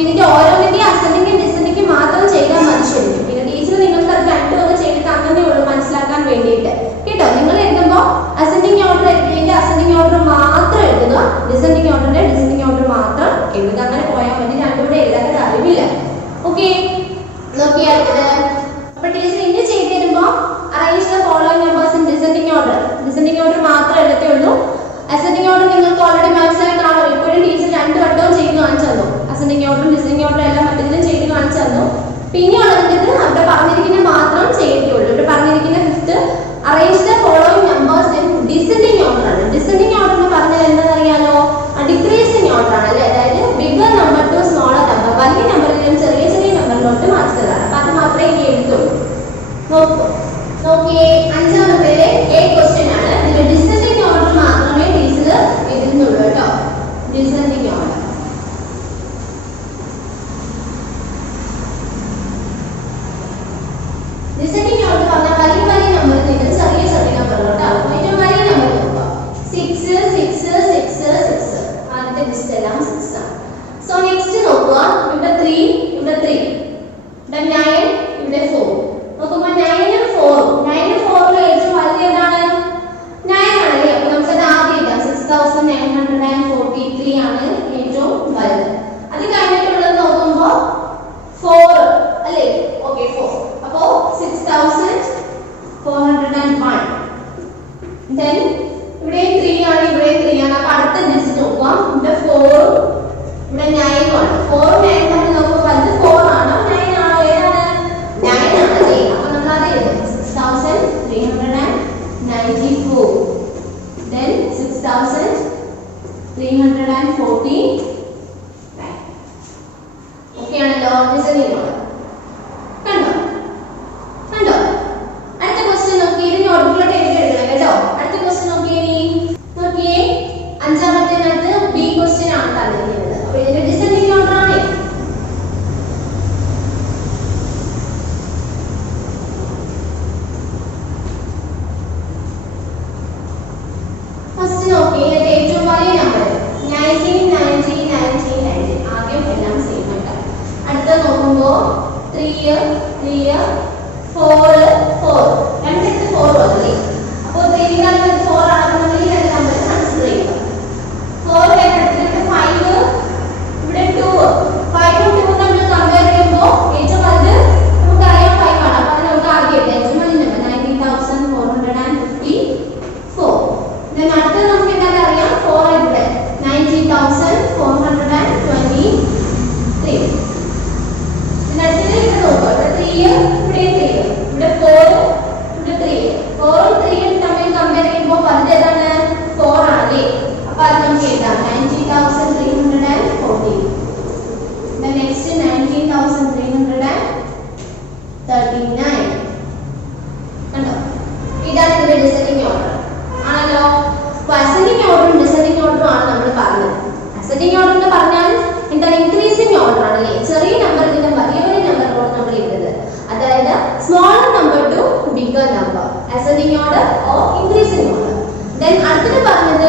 ഇതിന്റെ ഓരോന്നിന്റെയും അസെൻഡിങ് ഡിസെൻഡിങ് മാത്രം ചെയ്താൽ മതി ശരിക്കും. പിന്നെ ടീച്ചർ നിങ്ങൾക്ക് അത് രണ്ടും ഒന്ന് ചെയ്തിട്ട് അങ്ങനെ ഉള്ളൂ മനസ്സിലാക്കാൻ വേണ്ടിയിട്ട് കേട്ടോ. നിങ്ങൾ എഴുതുമ്പോൾ അസെൻഡിങ് ഓർഡർ എഴുതിയതിന്റെ അസെൻഡിങ് ഓർഡർ മാത്രം എഴുതുക, ഡിസെൻഡിങ് ഓർഡറിന്റെ ഡിസെൻഡിങ് ഓർഡർ മാത്രം എഴുതുക. അങ്ങനെ പോയാൽ മതി, രണ്ടുകൂടെ എഴുതാൻ കാര്യമില്ല. ഓക്കെ, നോക്കിയാൽ അപ്പൊ ടീച്ചർ ഇന്ന് ചെയ്ത് തരുമ്പോൾ arrange the following numbers in descending order, descending order മാത്രം എഴുതത്തേ ഉള്ളൂ. അസെൻഡിങ് ഓർഡർ നിങ്ങൾക്ക് ഓൾറെഡി മനസ്സിലായി കാണും. ഇപ്പോഴും ടീച്ചർ 2 വട്ടവും ചെയ്ത് കാണിച്ചു തന്നു. അസെൻഡിങ് ഓർഡർ ഡിസെൻഡിങ് ഓർഡർ എല്ലാം മറ്റേതിലും ചെയ്ത് കാണിച്ചു തന്നു. പിന്നെ ഉള്ളത് അവിടെ പറഞ്ഞിരിക്കുന്ന മാത്രം ചെയ്തിട്ടുള്ളൂ. ഇവിടെ പറഞ്ഞിരിക്കുന്ന fifth arrange the following numbers in descending order ആണ്. ഡിസെൻഡിങ് ഓർഡർ എന്ന് പറഞ്ഞാൽ എന്താണെന്നറിയാലോ? ഡിക്രീസിങ് ഓർഡർ ആണ് അല്ലേ? അതായത് bigger number to smaller number, വലിയ നമ്പറിൽ നിന്ന് ചെറിയ ചെറിയ നമ്പറിലോട്ട് മാറ്റുന്നതാണ്. അപ്പൊ അത് മാത്രമേ ഇനി എഴുതുള്ളൂ. നോക്കിയേ, അഞ്ചാമത്തേത് എ ക്വസ്റ്റ്യൻ ആണ്. ഇതിൽ ഡിസെൻഡിങ് ഓർഡർ മാത്രമേ ടീച്ചർ എഴുതുന്നുള്ളൂ കേട്ടോ. ഡിസെൻഡിങ് ഓർഡർ ഡിസെൻഡിങ് ഓർഡർ പറഞ്ഞാൽ വലിയ വലിയ നമ്പറിൽ നിന്ന് ചെറിയ ചെറിയ നമ്പറിലോട്ടാവും. ഏറ്റവും വലിയ നമ്പർ നോക്കുക, 6 6 6 6. ആദ്യത്തെ ലിസ്റ്റ് എല്ലാം 6 ആണ്. സോ നെക്സ്റ്റ് നോക്കുക, ഇവിടെ 3, ഇവിടെ 3, ഇവിടെ 9, ഇവിടെ 4. നോക്കുമ്പോൾ 9 ഉം 4 ഉം 9 ഉം 4 ഉം ഏറ്റവും വലുത് ഏതാണ്? 9 ആണല്ലേ? അപ്പോൾ നമുക്ക് അത് ആദ്യം എഴുതാം. 6943 ആണ് ഏറ്റവും വലുത്. അത് കഴിഞ്ഞിട്ടുള്ളത് നോക്കുമ്പോൾ 4 അല്ലേ? ഓക്കെ, 4. അപ്പോൾ 6401. then ഇവിടെ 3 ആണ്, ഇവിടെ 3 ആണ്. അപ്പോൾ അടുത്ത ഡിജിറ്റ് നോക്കാം. ഇവിടെ 4 ഉം ഇവിടെ 9 ഉം ആണ്. 4 ഉം 9 തമ്മിൽ നോക്കുമ്പോൾ വലുത് 4 ആണോ 9 ആണോ? ഏതാണ്? 9 ആണ് അല്ലേ? അപ്പോൾ നമ്മൾ അത് എഴുതും. 6394. then 6349. ഓക്കെ ആണല്ലോ? ഡിസെൻഡിങ് ഓർഡർ കണ്ടോ? അടുത്ത ക്വസ്റ്റ്യൻ നോക്കി, ഇത് നോട്ട്ബുക്കിലോട്ട് എഴുതി എടുക്കണം കേട്ടോ. അടുത്ത ക്വസ്റ്റ്യൻ നോക്കിയേ, അഞ്ചാമത്തേനകത്ത് ബി ക്വസ്റ്റ്യൻ ആണ് തന്നിരിക്കുന്നത്. അപ്പോൾ ഇതിന്റെ ഡിസെൻഡിങ് ഓർഡർ ആണ്. ഫസ്റ്റ് നോക്കിയേ, ഏറ്റവും ഏറ്റവും വലിയ നമ്പർ 19 90 90 90 ആദ്യം എല്ലാം സെയിം ആണ്. അടുത്ത നോക്കുമ്പോൾ 3 3 4 4 രണ്ടിടത്ത് 4 വന്നേ. അപ്പോൾ 3 ന്റെ 4 ആണെന്നുണ്ടെങ്കിൽ രണ്ട് നമ്പർ കൺസിഡർ ചെയ്യുക. 4 എടുത്തിട്ട് 5 ഇവിടെ 2 5 ഉം 2 നമ്മൾ കമ്പയർ ചെയ്യുമ്പോൾ ഏറ്റവും വലുത് നമുക്കറിയാം 5 ആണ്. അപ്പോൾ നമുക്ക് ആദ്യം ഏറ്റവും വലിയ നമ്പർ 19,454. then അടുത്ത നമുക്ക് എന്താ അറിയാം 4 ഇവിടെ 90,423. then അടുത്തത് ഇവിടെ നോക്കുക. ഇവിടെ 3 ഇവിടെ 3 ഇവിടെ 4 ഇവിടെ 3 4 ഉം 3 ഉം തമ്മിൽ കമ്പയർ ചെയ്യുമ്പോൾ വലുത് ഏതാണ് 4 ആണല്ലേ. അപ്പോൾ അത് നമുക്ക് എഴുതാം 90,340. then next 19,339. കണ്ടോ ഇതാണ് ഇതിന്റെ ഡിസെൻഡിങ് ഓർഡർ ആണല്ലോ. അപ്പോൾ അസെൻഡിങ് ഓർഡറും ഡിസെൻഡിങ് ഓർഡറും ആണ് നമ്മൾ പറഞ്ഞത്. അസെൻഡിങ് ഓർഡർ എന്ന് പറഞ്ഞാൽ എന്താണ് ഇൻക്രീസിങ് ഓർഡർ ആണല്ലേ. ചെറിയ നമ്പറിൽ നിന്ന് വലിയ വലിയ നമ്പറിലോട്ട് നമ്മൾ എഴുതുന്നത്. അതായത് smaller number to bigger number ascending order or increasing order. then അടുത്തത് പറഞ്ഞത്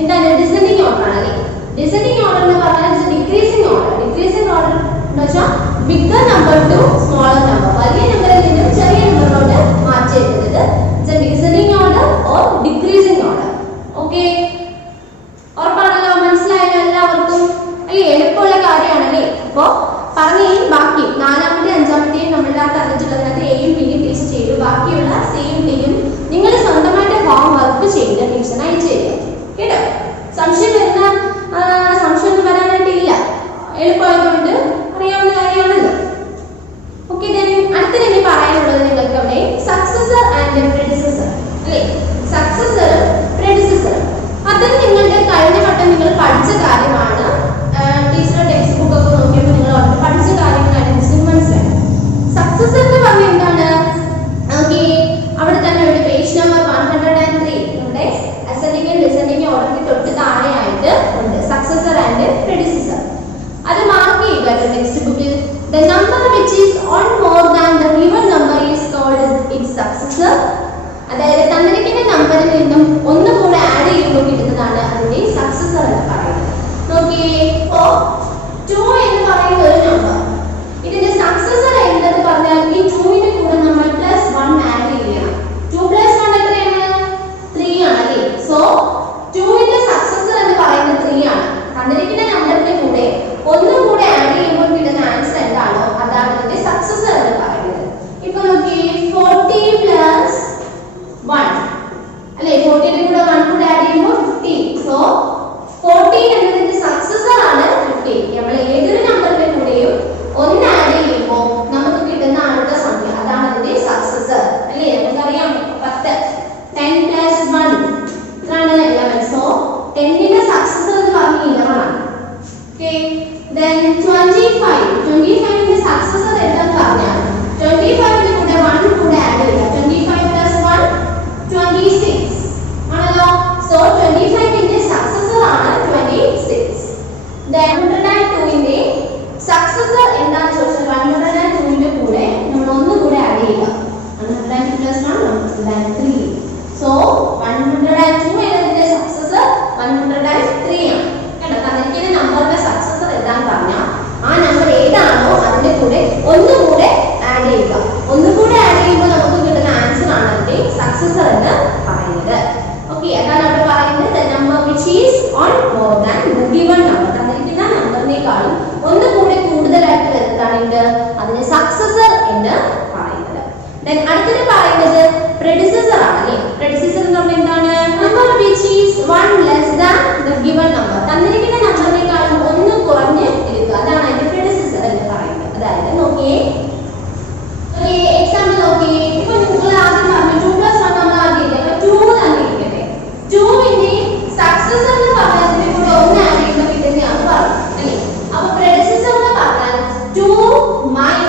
എന്താണ് ഡിസെൻഡിങ് ഓർഡർ ആണല്ലേ. ഡിസെൻഡിങ് ഓർഡർ എന്ന് പറഞ്ഞാൽ ഡിക്രീസിങ് ഓർഡർ. ഡിക്രീസിങ് ഓർഡർ എന്ന് വെച്ചാൽ bigger number to smaller number വലിയ നമ്പറിൽ നിന്നും ചെറിയ നമ്പറിലോട്ട് മാറ്റി എഴുതുന്നത് descending order or decreasing order. Okay ഉറപ്പാണല്ലോ, മനസ്സിലായല്ലോ എല്ലാവർക്കും അല്ലേ. എളുപ്പമുള്ള കാര്യമാണല്ലേ. അപ്പോൾ പറഞ്ഞ ബാക്കി നാലാമത്തെ അഞ്ചാമത്തെയും നമ്മളുടെ ആ തന്നിട്ടുള്ളതിനകത്ത് എയും ബിയും ടീച്ച് ചെയ്തു. ബാക്കിയുള്ള സിയും ഡിയും നിങ്ങൾ സ്വന്തമായിട്ട് ഹോം വർക്ക് ചെയ്ത് ട്യൂഷൻ അയച്ചു തരിക കേട്ടോ. സംശയം വരാനായിട്ടില്ല, എളുപ്പമായതുകൊണ്ട് അറിയാവുന്ന കാര്യമാണല്ലോ. ഓക്കെ അടുത്തത് ഇനി പറയാനുള്ളത് നിങ്ങൾക്ക് അവിടെ സക്സസർ ആൻഡ് പ്രെഡിസസർ അല്ലേ. സക്സസറും പ്രെഡിസസറും അത് നിങ്ങളുടെ കഴിഞ്ഞ വട്ടം നിങ്ങൾ പഠിച്ച കാര്യമാണ്. ടീച്ചറുടെ ടെക്സ്റ്റ് ബുക്ക് ഒക്കെ നോക്കിയപ്പോൾ നിങ്ങൾ അവിടെ പഠിച്ച കാര്യങ്ങളാണ് മനസ്സിലായി. സക്സസർ എന്ന് പറഞ്ഞാൽ എന്താണ്? ഓക്കെ അവിടെ തന്നെ ഒരു പേജ് നമ്പർ 103 നമ്മുടെ അസെൻഡിങ് ആൻഡ് ഡിസെൻഡിങ് ഓർഡറിന് തൊട്ട് താഴെയായിട്ട് ഉണ്ട് സക്സസർ ആൻഡ് പ്രെഡിസസർ. അത് മാർക്ക് ചെയ്യുക ടെക്സ്റ്റ് ബുക്കിൽ. The number which is on more than the given number is called its successor. അതായത് തന്നിരിക്കുന്ന നമ്പറിൽ നിന്നും ഒന്ന് കൂടെ ആഡ് ചെയ്യുമ്പോൾ കിട്ടുന്നതാണ് അതിന്റെ സക്സസർ എന്ന് പറയുന്നത്. നോക്കിയേ, ഇപ്പോൾ 2 എന്ന് പറയുന്ന ഒരു നമ്പർ, ഇതിന്റെ സക്സസർ എന്തെന്ന് പറഞ്ഞാൽ ഈ 2ന്റെ കൂടെ നമ്മൾ +1 ആഡ് ചെയ്യണം. 2 + 1 എത്രയാണ്? 3 ആണല്ലേ. സോ 2ന്റെ സക്സസർ എന്ന് പറയുന്നത് 3 ആണ്. തന്നിരിക്കുന്ന നമ്പറിന്റെ കൂടെ ഒന്നും കൂടെ ആഡ് ചെയ്യുമ്പോൾ കിട്ടുന്ന ആൻസർ എന്താണോ അതാണ് ഇതിന്റെ സക്സസർ എന്ന് പറയുന്നത്. ഇപ്പൊ നോക്കിയേ 40 + 1 അല്ലേ. 40ന്റെ കൂടെ 1 കൂടെ ആഡ് ചെയ്യുമ്പോൾ 15. സോ 40 എന്നതിന്റെ സക്സസർ ആണ് 15. നമ്മൾ ഏതൊരു നമ്പറിന്റെ കൂടെയും ഒന്ന് ആഡ് ചെയ്യുമ്പോൾ നമുക്ക് കിട്ടുന്ന അടുത്ത സംഖ്യ അതാണ് അതിന്റെ സക്സസർ അല്ലേ. നമുക്കറിയാം 10 10 + 1 ഇതാണ് 11. സോ 10ന്റെ സക്സസർ എന്ന് പറഞ്ഞാൽ 11 ആണ്. Okay, then 25 ന്റെ സക്സസർ എന്താന്ന് പറഞ്ഞാൽ 25ന്റെ കൂടെ 1 കൂടെ ആഡ് ചെയ്യുക. 25 + 1 26 ആണല്ലോ. സോ 25ന്റെ സക്സസർ ആണ് 26. then 102ന്റെ സക്സസർ എന്താന്ന് ചോദിച്ചാൽ 102ന്റെ കൂടെ നമ്മൾ ഒന്ന് കൂടെ ആഡ് ചെയ്യുക. 102 + 1 103. സോ 102 എന്നതിന്റെ സക്സസർ 103 ആണ്. തന്നിരിക്കുന്ന നമ്പറിന്റെ സക്സസർ എന്താന്ന് പറഞ്ഞാൽ ആ നമ്പർ ഏതാണോ അതിന്റെ കൂടെ ഒന്നുകൂടെ ആഡ് ചെയ്യുക. ഒന്നുകൂടെ ആഡ് ചെയ്യുമ്പോൾ നമുക്ക് കിട്ടുന്ന ആൻസർ ആണ് അതിന്റെ സക്സസർ എന്ന് പറയുന്നത്. ഓക്കെ അതാണ് അവിടെ പറയുന്നത് the number which is on more than the given number. തന്നിരിക്കുന്ന നമ്പറിനേക്കാളും ഒന്നുകൂടെ കൂടുതലായിട്ട് വരുന്നതാണ് ഇത് അതിന്റെ സക്സസർ എന്ന് പറയുന്നത്. then അടുത്തത് പറയുന്നത് predecessor ആണ് അല്ലേ. predecessor എന്ന് പറഞ്ഞാൽ എന്താണ്? number which is 1 less than the given number. തന്നിരിക്കുന്ന നമ്പറിനേക്കാളും ഒന്ന് കുറഞ്ഞ് എടുക്കുക അതാണ് അതിന്റെ predecessor എന്ന് പറയുന്നത്. അതായത് നോക്കിയേ എക്സാമ്പിൾ നോക്കിയേ. ഇപ്പൊ നിങ്ങൾ ആദ്യം പറഞ്ഞു 2 + 1 നമ്മൾ ആദ്യം ഇല്ല 2 തന്നെ ഇരിക്കട്ടെ. 2ന്റെ സക്സസർ എന്ന് പറഞ്ഞാൽ അതിന്റെ കൂടെ ഒന്ന് ആഡ് ചെയ്യുമ്പോൾ കിട്ടുന്നതാണ് പറഞ്ഞു അല്ലേ. അപ്പൊ predecessor എന്ന് പറഞ്ഞാൽ 2 - 1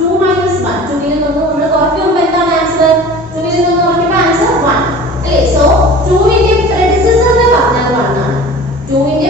2 - 1 2ൽ നിന്ന് നമ്മൾ കുറയ്ക്കുമ്പോൾ എന്താണ് ആൻസർ? 2ൽ നിന്ന് കുറയ്ക്കുമ്പോൾ ആൻസർ 1 അല്ലേ. സോ 2ന്റെ predecessor എന്ന് പറഞ്ഞാൽ 1 ആണ്. 2ന്റെ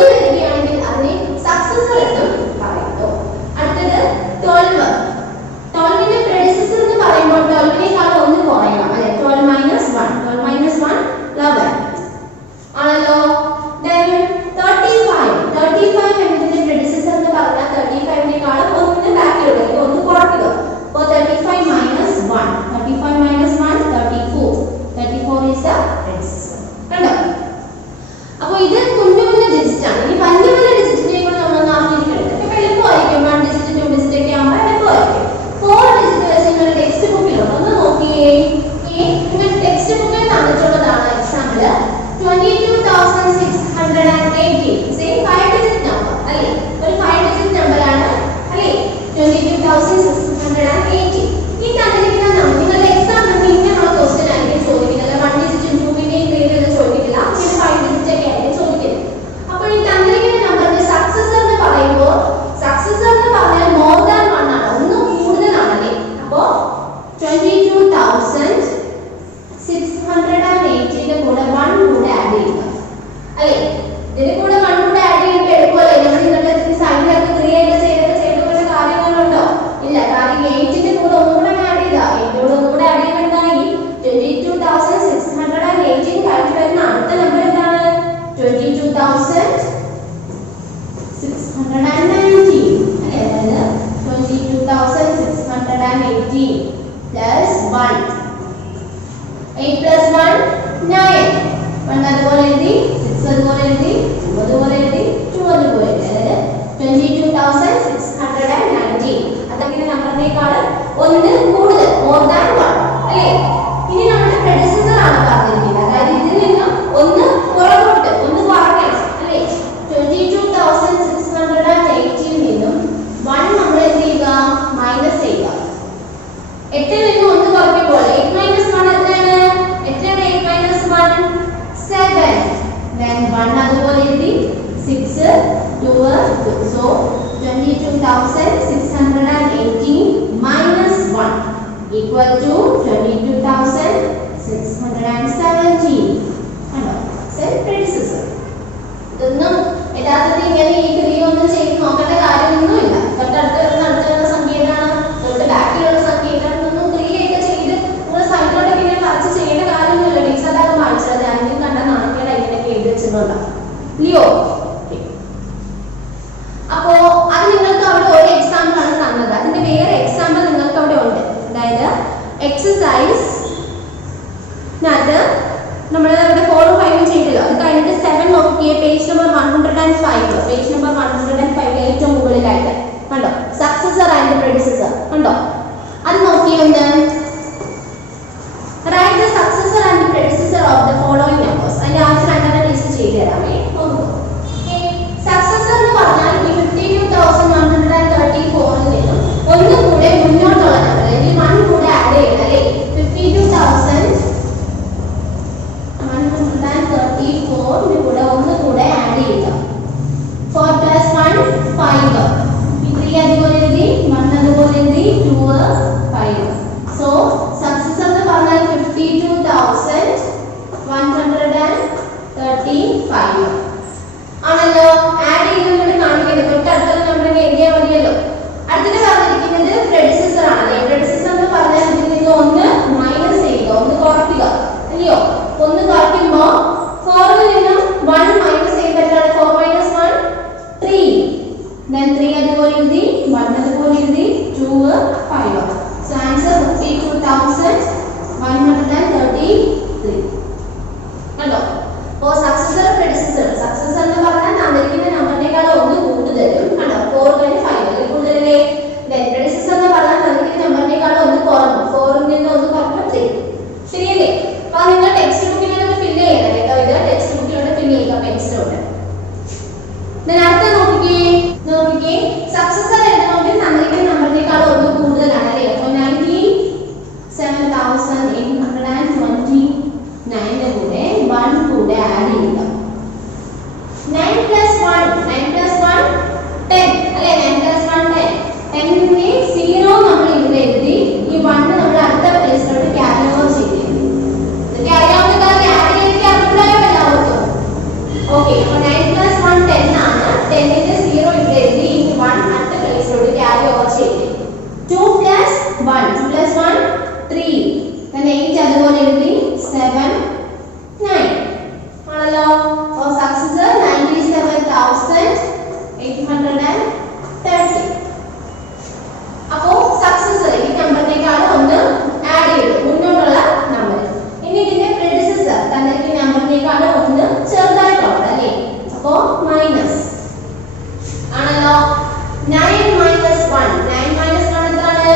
1 വരികയാണെങ്കിൽ അതിനെ സക്സസർ എന്നും പറയുന്നു. അടുത്തത് 12. 12ന്റെ പ്രെഡിസസർ എന്ന് പറയുമ്പോൾ 12നേക്കാൾ 1 കുറയണം അല്ലേ? 12 minus 1 11 ആണല്ലോ. then 35 എന്നതിന്റെ പ്രെഡിസസർ എന്ന് പറഞ്ഞാൽ 35നേക്കാൾ 1 ബാക്കിലോട്ട് 1 കുറയ്ക്കുക. അപ്പോൾ 35 minus 1 34 is the predecessor. കണ്ടോ? അപ്പോൾ ഇത് കുഞ്ഞു കുഞ്ഞു ഡിജിറ്റ് ആണ്. ഇനി വലിയ വലിയ ഡിജിറ്റിനെ കൂടെ നമ്മൾ അറിഞ്ഞിരിക്കണം. ഇപ്പൊ എളുപ്പമായിരിക്കും. 1 ഡിജിറ്റ് 2 ഡിജിറ്റ് ഒക്കെ ആകുമ്പോൾ എളുപ്പമായിരിക്കും. 4 ഡിജിറ്റ് വെച്ച് നിങ്ങളുടെ ടെക്സ്റ്റ് ബുക്കിലുണ്ട്. ഒന്ന് നോക്കിയേ. നിങ്ങളുടെ ടെക്സ്റ്റ് ബുക്കിൽ തന്നിട്ടുള്ളതാണ് എക്സാമ്പിൾ 22,680. സെയിം 5 ഡിജിറ്റ് നമ്പർ അല്ലേ? ഒരു 5 ഡിജിറ്റ് നമ്പർ ആണ് അല്ലേ? 22,680. ഈ തന്നിരിക്കുന്ന നമ്പർ നിങ്ങളുടെ എക്സാമിന് ഇങ്ങനെയുള്ള ക്വസ്റ്റ്യൻ ആയിരിക്കും ചോദിക്കുന്നത്. 1 ഡിജിറ്റ് 2 ന്റെയും 3 ന്റെയും ചോദിക്കില്ല. പിന്നെ 5 ഡിജിറ്റ് ഒക്കെ ആയിരിക്കും ചോദിക്കുന്നത്. അപ്പോൾ ഈ തന്നിരിക്കുന്ന നമ്പറിന്റെ സക്സസർ എന്ന് പറയുമ്പോൾ സക്സസർ എന്ന് പറഞ്ഞാൽ മോർ ദാൻ 1 ആണ്. ഒന്ന് കൂടുതലാണല്ലേ? അപ്പോൾ 22,680 ന്റെ കൂടെ 1 കൂടെ ആഡ് ചെയ്യുക അല്ലേ? ഇതിന്റെ കൂടെ 1 കൂടെ ആഡ് ചെയ്യുമ്പോൾ എളുപ്പമല്ലേ? നമ്മൾ ഇന്നത്തെ സൈഡിലൊക്കെ 3 ആയിട്ട് ചെയ്തുകൊണ്ട് കാര്യങ്ങളുണ്ടോ? ഇല്ല. കാര്യം 8 ന്റെ കൂടെ 1 കൂടെ ആഡ് ചെയ്താ 8 കൂടെ 1 കൂടെ ആഡ് ചെയ്യുമ്പോൾ എന്തായി? 22,680 കഴിഞ്ഞ് വരുന്ന അടുത്ത നമ്പർ എന്താണ്? 22,690 അല്ലേ? അതായത് 22,680 plus 1. 8 plus 1 9. 1 അതുപോലെ എഴുതി, 6 അതുപോലെ എഴുതി, 2 അതുപോലെ എഴുതി, 2 അതുപോലെ എഴുതി. അതായത് 22,690. അതങ്ങനെ നമ്പറിനേക്കാൾ 1 കൂടുതൽ മോർ ദാൻ 1 അല്ലേ? ഇനി നമ്മുടെ പ്രെഡിസസർ ആണ് പറഞ്ഞിരിക്കുന്നത്. അതായത് ഇതിൽ നിന്ന് 1 പുറകോട്ട് 1 കുറയ്ക്കണം അല്ലേ? 22,680 ൽ നിന്നും 1 നമ്മൾ എന്ത് ചെയ്യുക? മൈനസ് ചെയ്യുക. 8 ൽ നിന്ന് 1 കുറയ്ക്കുമ്പോൾ 8 minus 1 എത്രയാണ്? 8 minus 1 7. then 1 അതുപോലെ എഴുതി, 6 2 so 22,680 minus 1 equal to 22,670. കണ്ടോ? സെൽ പ്രെഡിസസർ. ഇതൊന്നും യഥാർത്ഥത്തിൽ ഇങ്ങനെ ഈ ക്രിയ ഒന്നും ചെയ്ത് നോക്കേണ്ട കാര്യമൊന്നുമില്ല. തൊട്ടടുത്ത് വരുന്ന സംഖ്യ ഏതാണ്? തൊട്ട് ബാക്കിലുള്ള സംഖ്യ ഏതാണെന്നൊന്നും ക്രിയയൊക്കെ ചെയ്ത് നിങ്ങൾ സൈഡിലോട്ടൊക്കെ ഇങ്ങനെ വരച്ച് ചെയ്യേണ്ട കാര്യമൊന്നുമില്ല. ടീച്ചർ അതൊക്കെ വായിച്ചത് ഞാനെങ്കിലും കണ്ട നാണക്കേട് ഇങ്ങനെയൊക്കെ എഴുതി വെച്ചിട്ടുണ്ടാവും ഇല്ലയോ? അപ്പോ അത് നിങ്ങൾക്ക് അവിടെ ഒരു എക്സാമ്പിൾ ആണ് തന്നത്. അതിന്റെ വേറെ എക്സാമ്പിൾ നിങ്ങൾക്ക് അവിടെ ഉണ്ട്. അതായത് എക്സസൈസ് നമ്മൾ ഇവിടെ 4 5 ചെയ്തല്ലോ. അത് കഴിഞ്ഞിട്ട് 7 നോക്കിയേ. Page number 105. പേജ് നമ്പർ 105 ഏറ്റവും മുകളിലായിട്ട് കണ്ടോ? സക്സസർ ആൻഡ് പ്രെഡിസസർ കണ്ടോ? അത് നോക്കിയൊന്ന്. Write the successor and predecessor of the following numbers. അതിന്റെ ആൻസർ അങ്ങനെ ലിസ്റ്റ് ചെയ്തു തരാമേ. സക്സസർ എന്ന് പറഞ്ഞാൽ ഈ 52,134 ൽ നിന്നും 1 കൂടെ മുന്നോട്ടുള്ള നമ്പർ അല്ലെങ്കിൽ 1 കൂടെ ആഡ് ചെയ്യണം അല്ലേ? 52,134 ന്റെ കൂടെ 1 കൂടെ ആഡ് ചെയ്യുക. 4 plus 1 5. 3 അതുപോലെ എഴുതി, 1 അതുപോലെ എഴുതി, 2 5. so സക്സസർ എന്ന് പറഞ്ഞാൽ 52,135 ആണല്ലോ. ആഡ് ചെയ്യുന്നത് കാണിക്കുന്നത് തൊട്ടടുത്തുള്ള നമ്പറിനെ എഴുതിയാൽ മതിയല്ലോ. അടുത്തത് പറഞ്ഞിരിക്കുന്നത് പ്രെഡിസസർ ആണ്. പ്രെഡിസസർ എന്ന് പറഞ്ഞാൽ ഇതിൽ നിന്ന് 1 മൈനസ് ചെയ്യുക, 1 കുറയ്ക്കുക അല്ലയോ? 1 കുറയ്ക്കുമ്പോൾ 4 ൽ നിന്നും 1 മൈനസ് ചെയ്യുമ്പോൾ 4 minus 1 3. then 3 അതുപോലെ എഴുതി, 1 അതുപോലെ എഴുതി, 2 5. so answer 52,133. കണ്ടോ? അപ്പോൾ സക്സസർ പ്രെഡിസസർ. സക്സസർ എന്ന് പറഞ്ഞാൽ തന്നിരിക്കുന്ന നമ്പറിനേക്കാൾ 1 കൂടുതലും കണ്ടോ? 4 കഴിഞ്ഞ് 5 കൂടുതലല്ലേ? പ്രെഡിസസർ എന്ന് പറഞ്ഞാൽ തന്നിരിക്കുന്ന നമ്പറിനേക്കാൾ 1 കുറഞ്ഞു. 4 ൽ നിന്ന് 1 കുറഞ്ഞു 3. ശരിയല്ലേ? അപ്പോൾ നിങ്ങൾ ടെക്സ്റ്റ് ബുക്കിലൊന്ന് ഫില്ല് ചെയ്യണം കേട്ടോ. ഇത് ടെക്സ്റ്റ് ബുക്കിലോട്ട് ഫില്ല് ചെയ്യുക പെൻസിലോട്ട്. അടുത്ത നോക്കിക്കേ. സക്സസർ എഴുതണമെങ്കിൽ തന്നിരിക്കുന്ന നമ്പറിനേക്കാൾ 1 കൂടുതലാണ് അല്ലേ? അപ്പോൾ 97,829 കൂടെ 1 കൂടെ ആഡ് ചെയ്യുക. 9 plus 1 10 അല്ലേ? 9 plus 1 10. 10 നെ 0 നമ്മൾ ഇവിടെ എഴുതി, ഈ 1 നമ്മൾ അടുത്ത പ്ലേസിലോട്ട് ക്യാരി ഓവർ ചെയ്തു. ഇതൊക്കെ അറിയാവുന്ന കാര്യം ആഡ് ചെയ്തിട്ട് അറിയില്ലായോ എല്ലാവർക്കും? ഓക്കെ. അപ്പോൾ 9 plus 1 10 അപ്പോൾ മൈനസ് ആണല്ലോ. 9 മൈനസ് 1 9 മൈനസ് 1 എന്താണ്?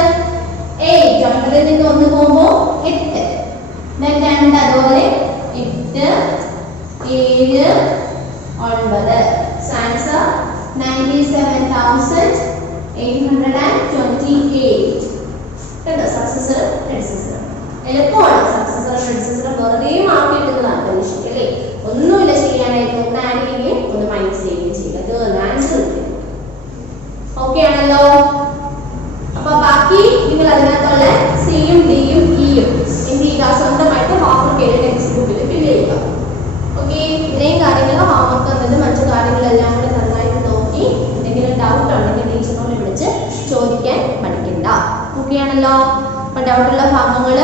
8. 9ൽ നിന്ന് 1 പോകുമ്പോൾ 8. then 2 അതുപോലെ 8 7 9. ആൻസർ 97,828. കേട്ടോ സക്സസർ പ്രെഡിസസർ. എളുപ്പമാണ് സക്സസർ പ്രെഡിസസർ വെറുതെ മാർക്ക് കിട്ടുന്നതാണ് പരീക്ഷയ്ക്ക് അല്ലേ. ഒന്നുമില്ല ചെയ്യാനായിട്ട്. ഒന്ന് ആഡ് ചെയ്യുകയും ഒന്ന് മൈനസ് ചെയ്യുകയും ചെയ്യുക. ഇത് ആൻസർ കിട്ടും. ഓക്കെ ആണല്ലോ. അപ്പൊ ബാക്കി നിങ്ങൾ അതിനകത്തുള്ള സിയും ഡിയും ഇയും എന്ത് ചെയ്യുക? സ്വന്തമായിട്ട് ഹോംവർക്ക് ചെയ്ത് ടെക്സ്റ്റ് ബുക്കിൽ ഫില്ല് ചെയ്യുക. ഓക്കെ. ഇത്രയും കാര്യങ്ങൾ ഹോംവർക്ക് എന്നത് മറ്റു കാര്യങ്ങളെല്ലാം കൂടെ നന്നായിട്ട് നോക്കി എന്തെങ്കിലും ഡൗട്ട് ഉണ്ടെങ്കിൽ ടീച്ചറിനോട് വിളിച്ച് ചോദിക്കാൻ പഠിക്കണ്ട. ഓക്കെ ആണല്ലോ. അപ്പൊ ഡൗട്ടുള്ള ഭാഗങ്ങൾ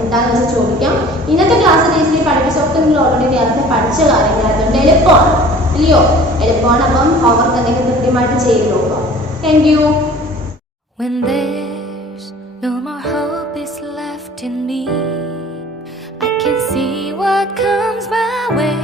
എന്താണെന്ന് വെച്ചാൽ ചോദിക്കാം. ഇന്നത്തെ ക്ലാസ് ടീച്ചർ പഠിപ്പിച്ചൊക്കെ നിങ്ങൾ ഓൾറെഡി നേരത്തെ പഠിച്ച കാര്യങ്ങളായതുകൊണ്ട് എളുപ്പമാണ് ഇല്ലയോ? എളുപ്പമാണ്. അപ്പം ഹോംവർക്ക് എന്തെങ്കിലും കൃത്യമായിട്ട് ചെയ്ത് നോക്കുക. Thank you. When there's no more hope is left in me, I can see what comes my way.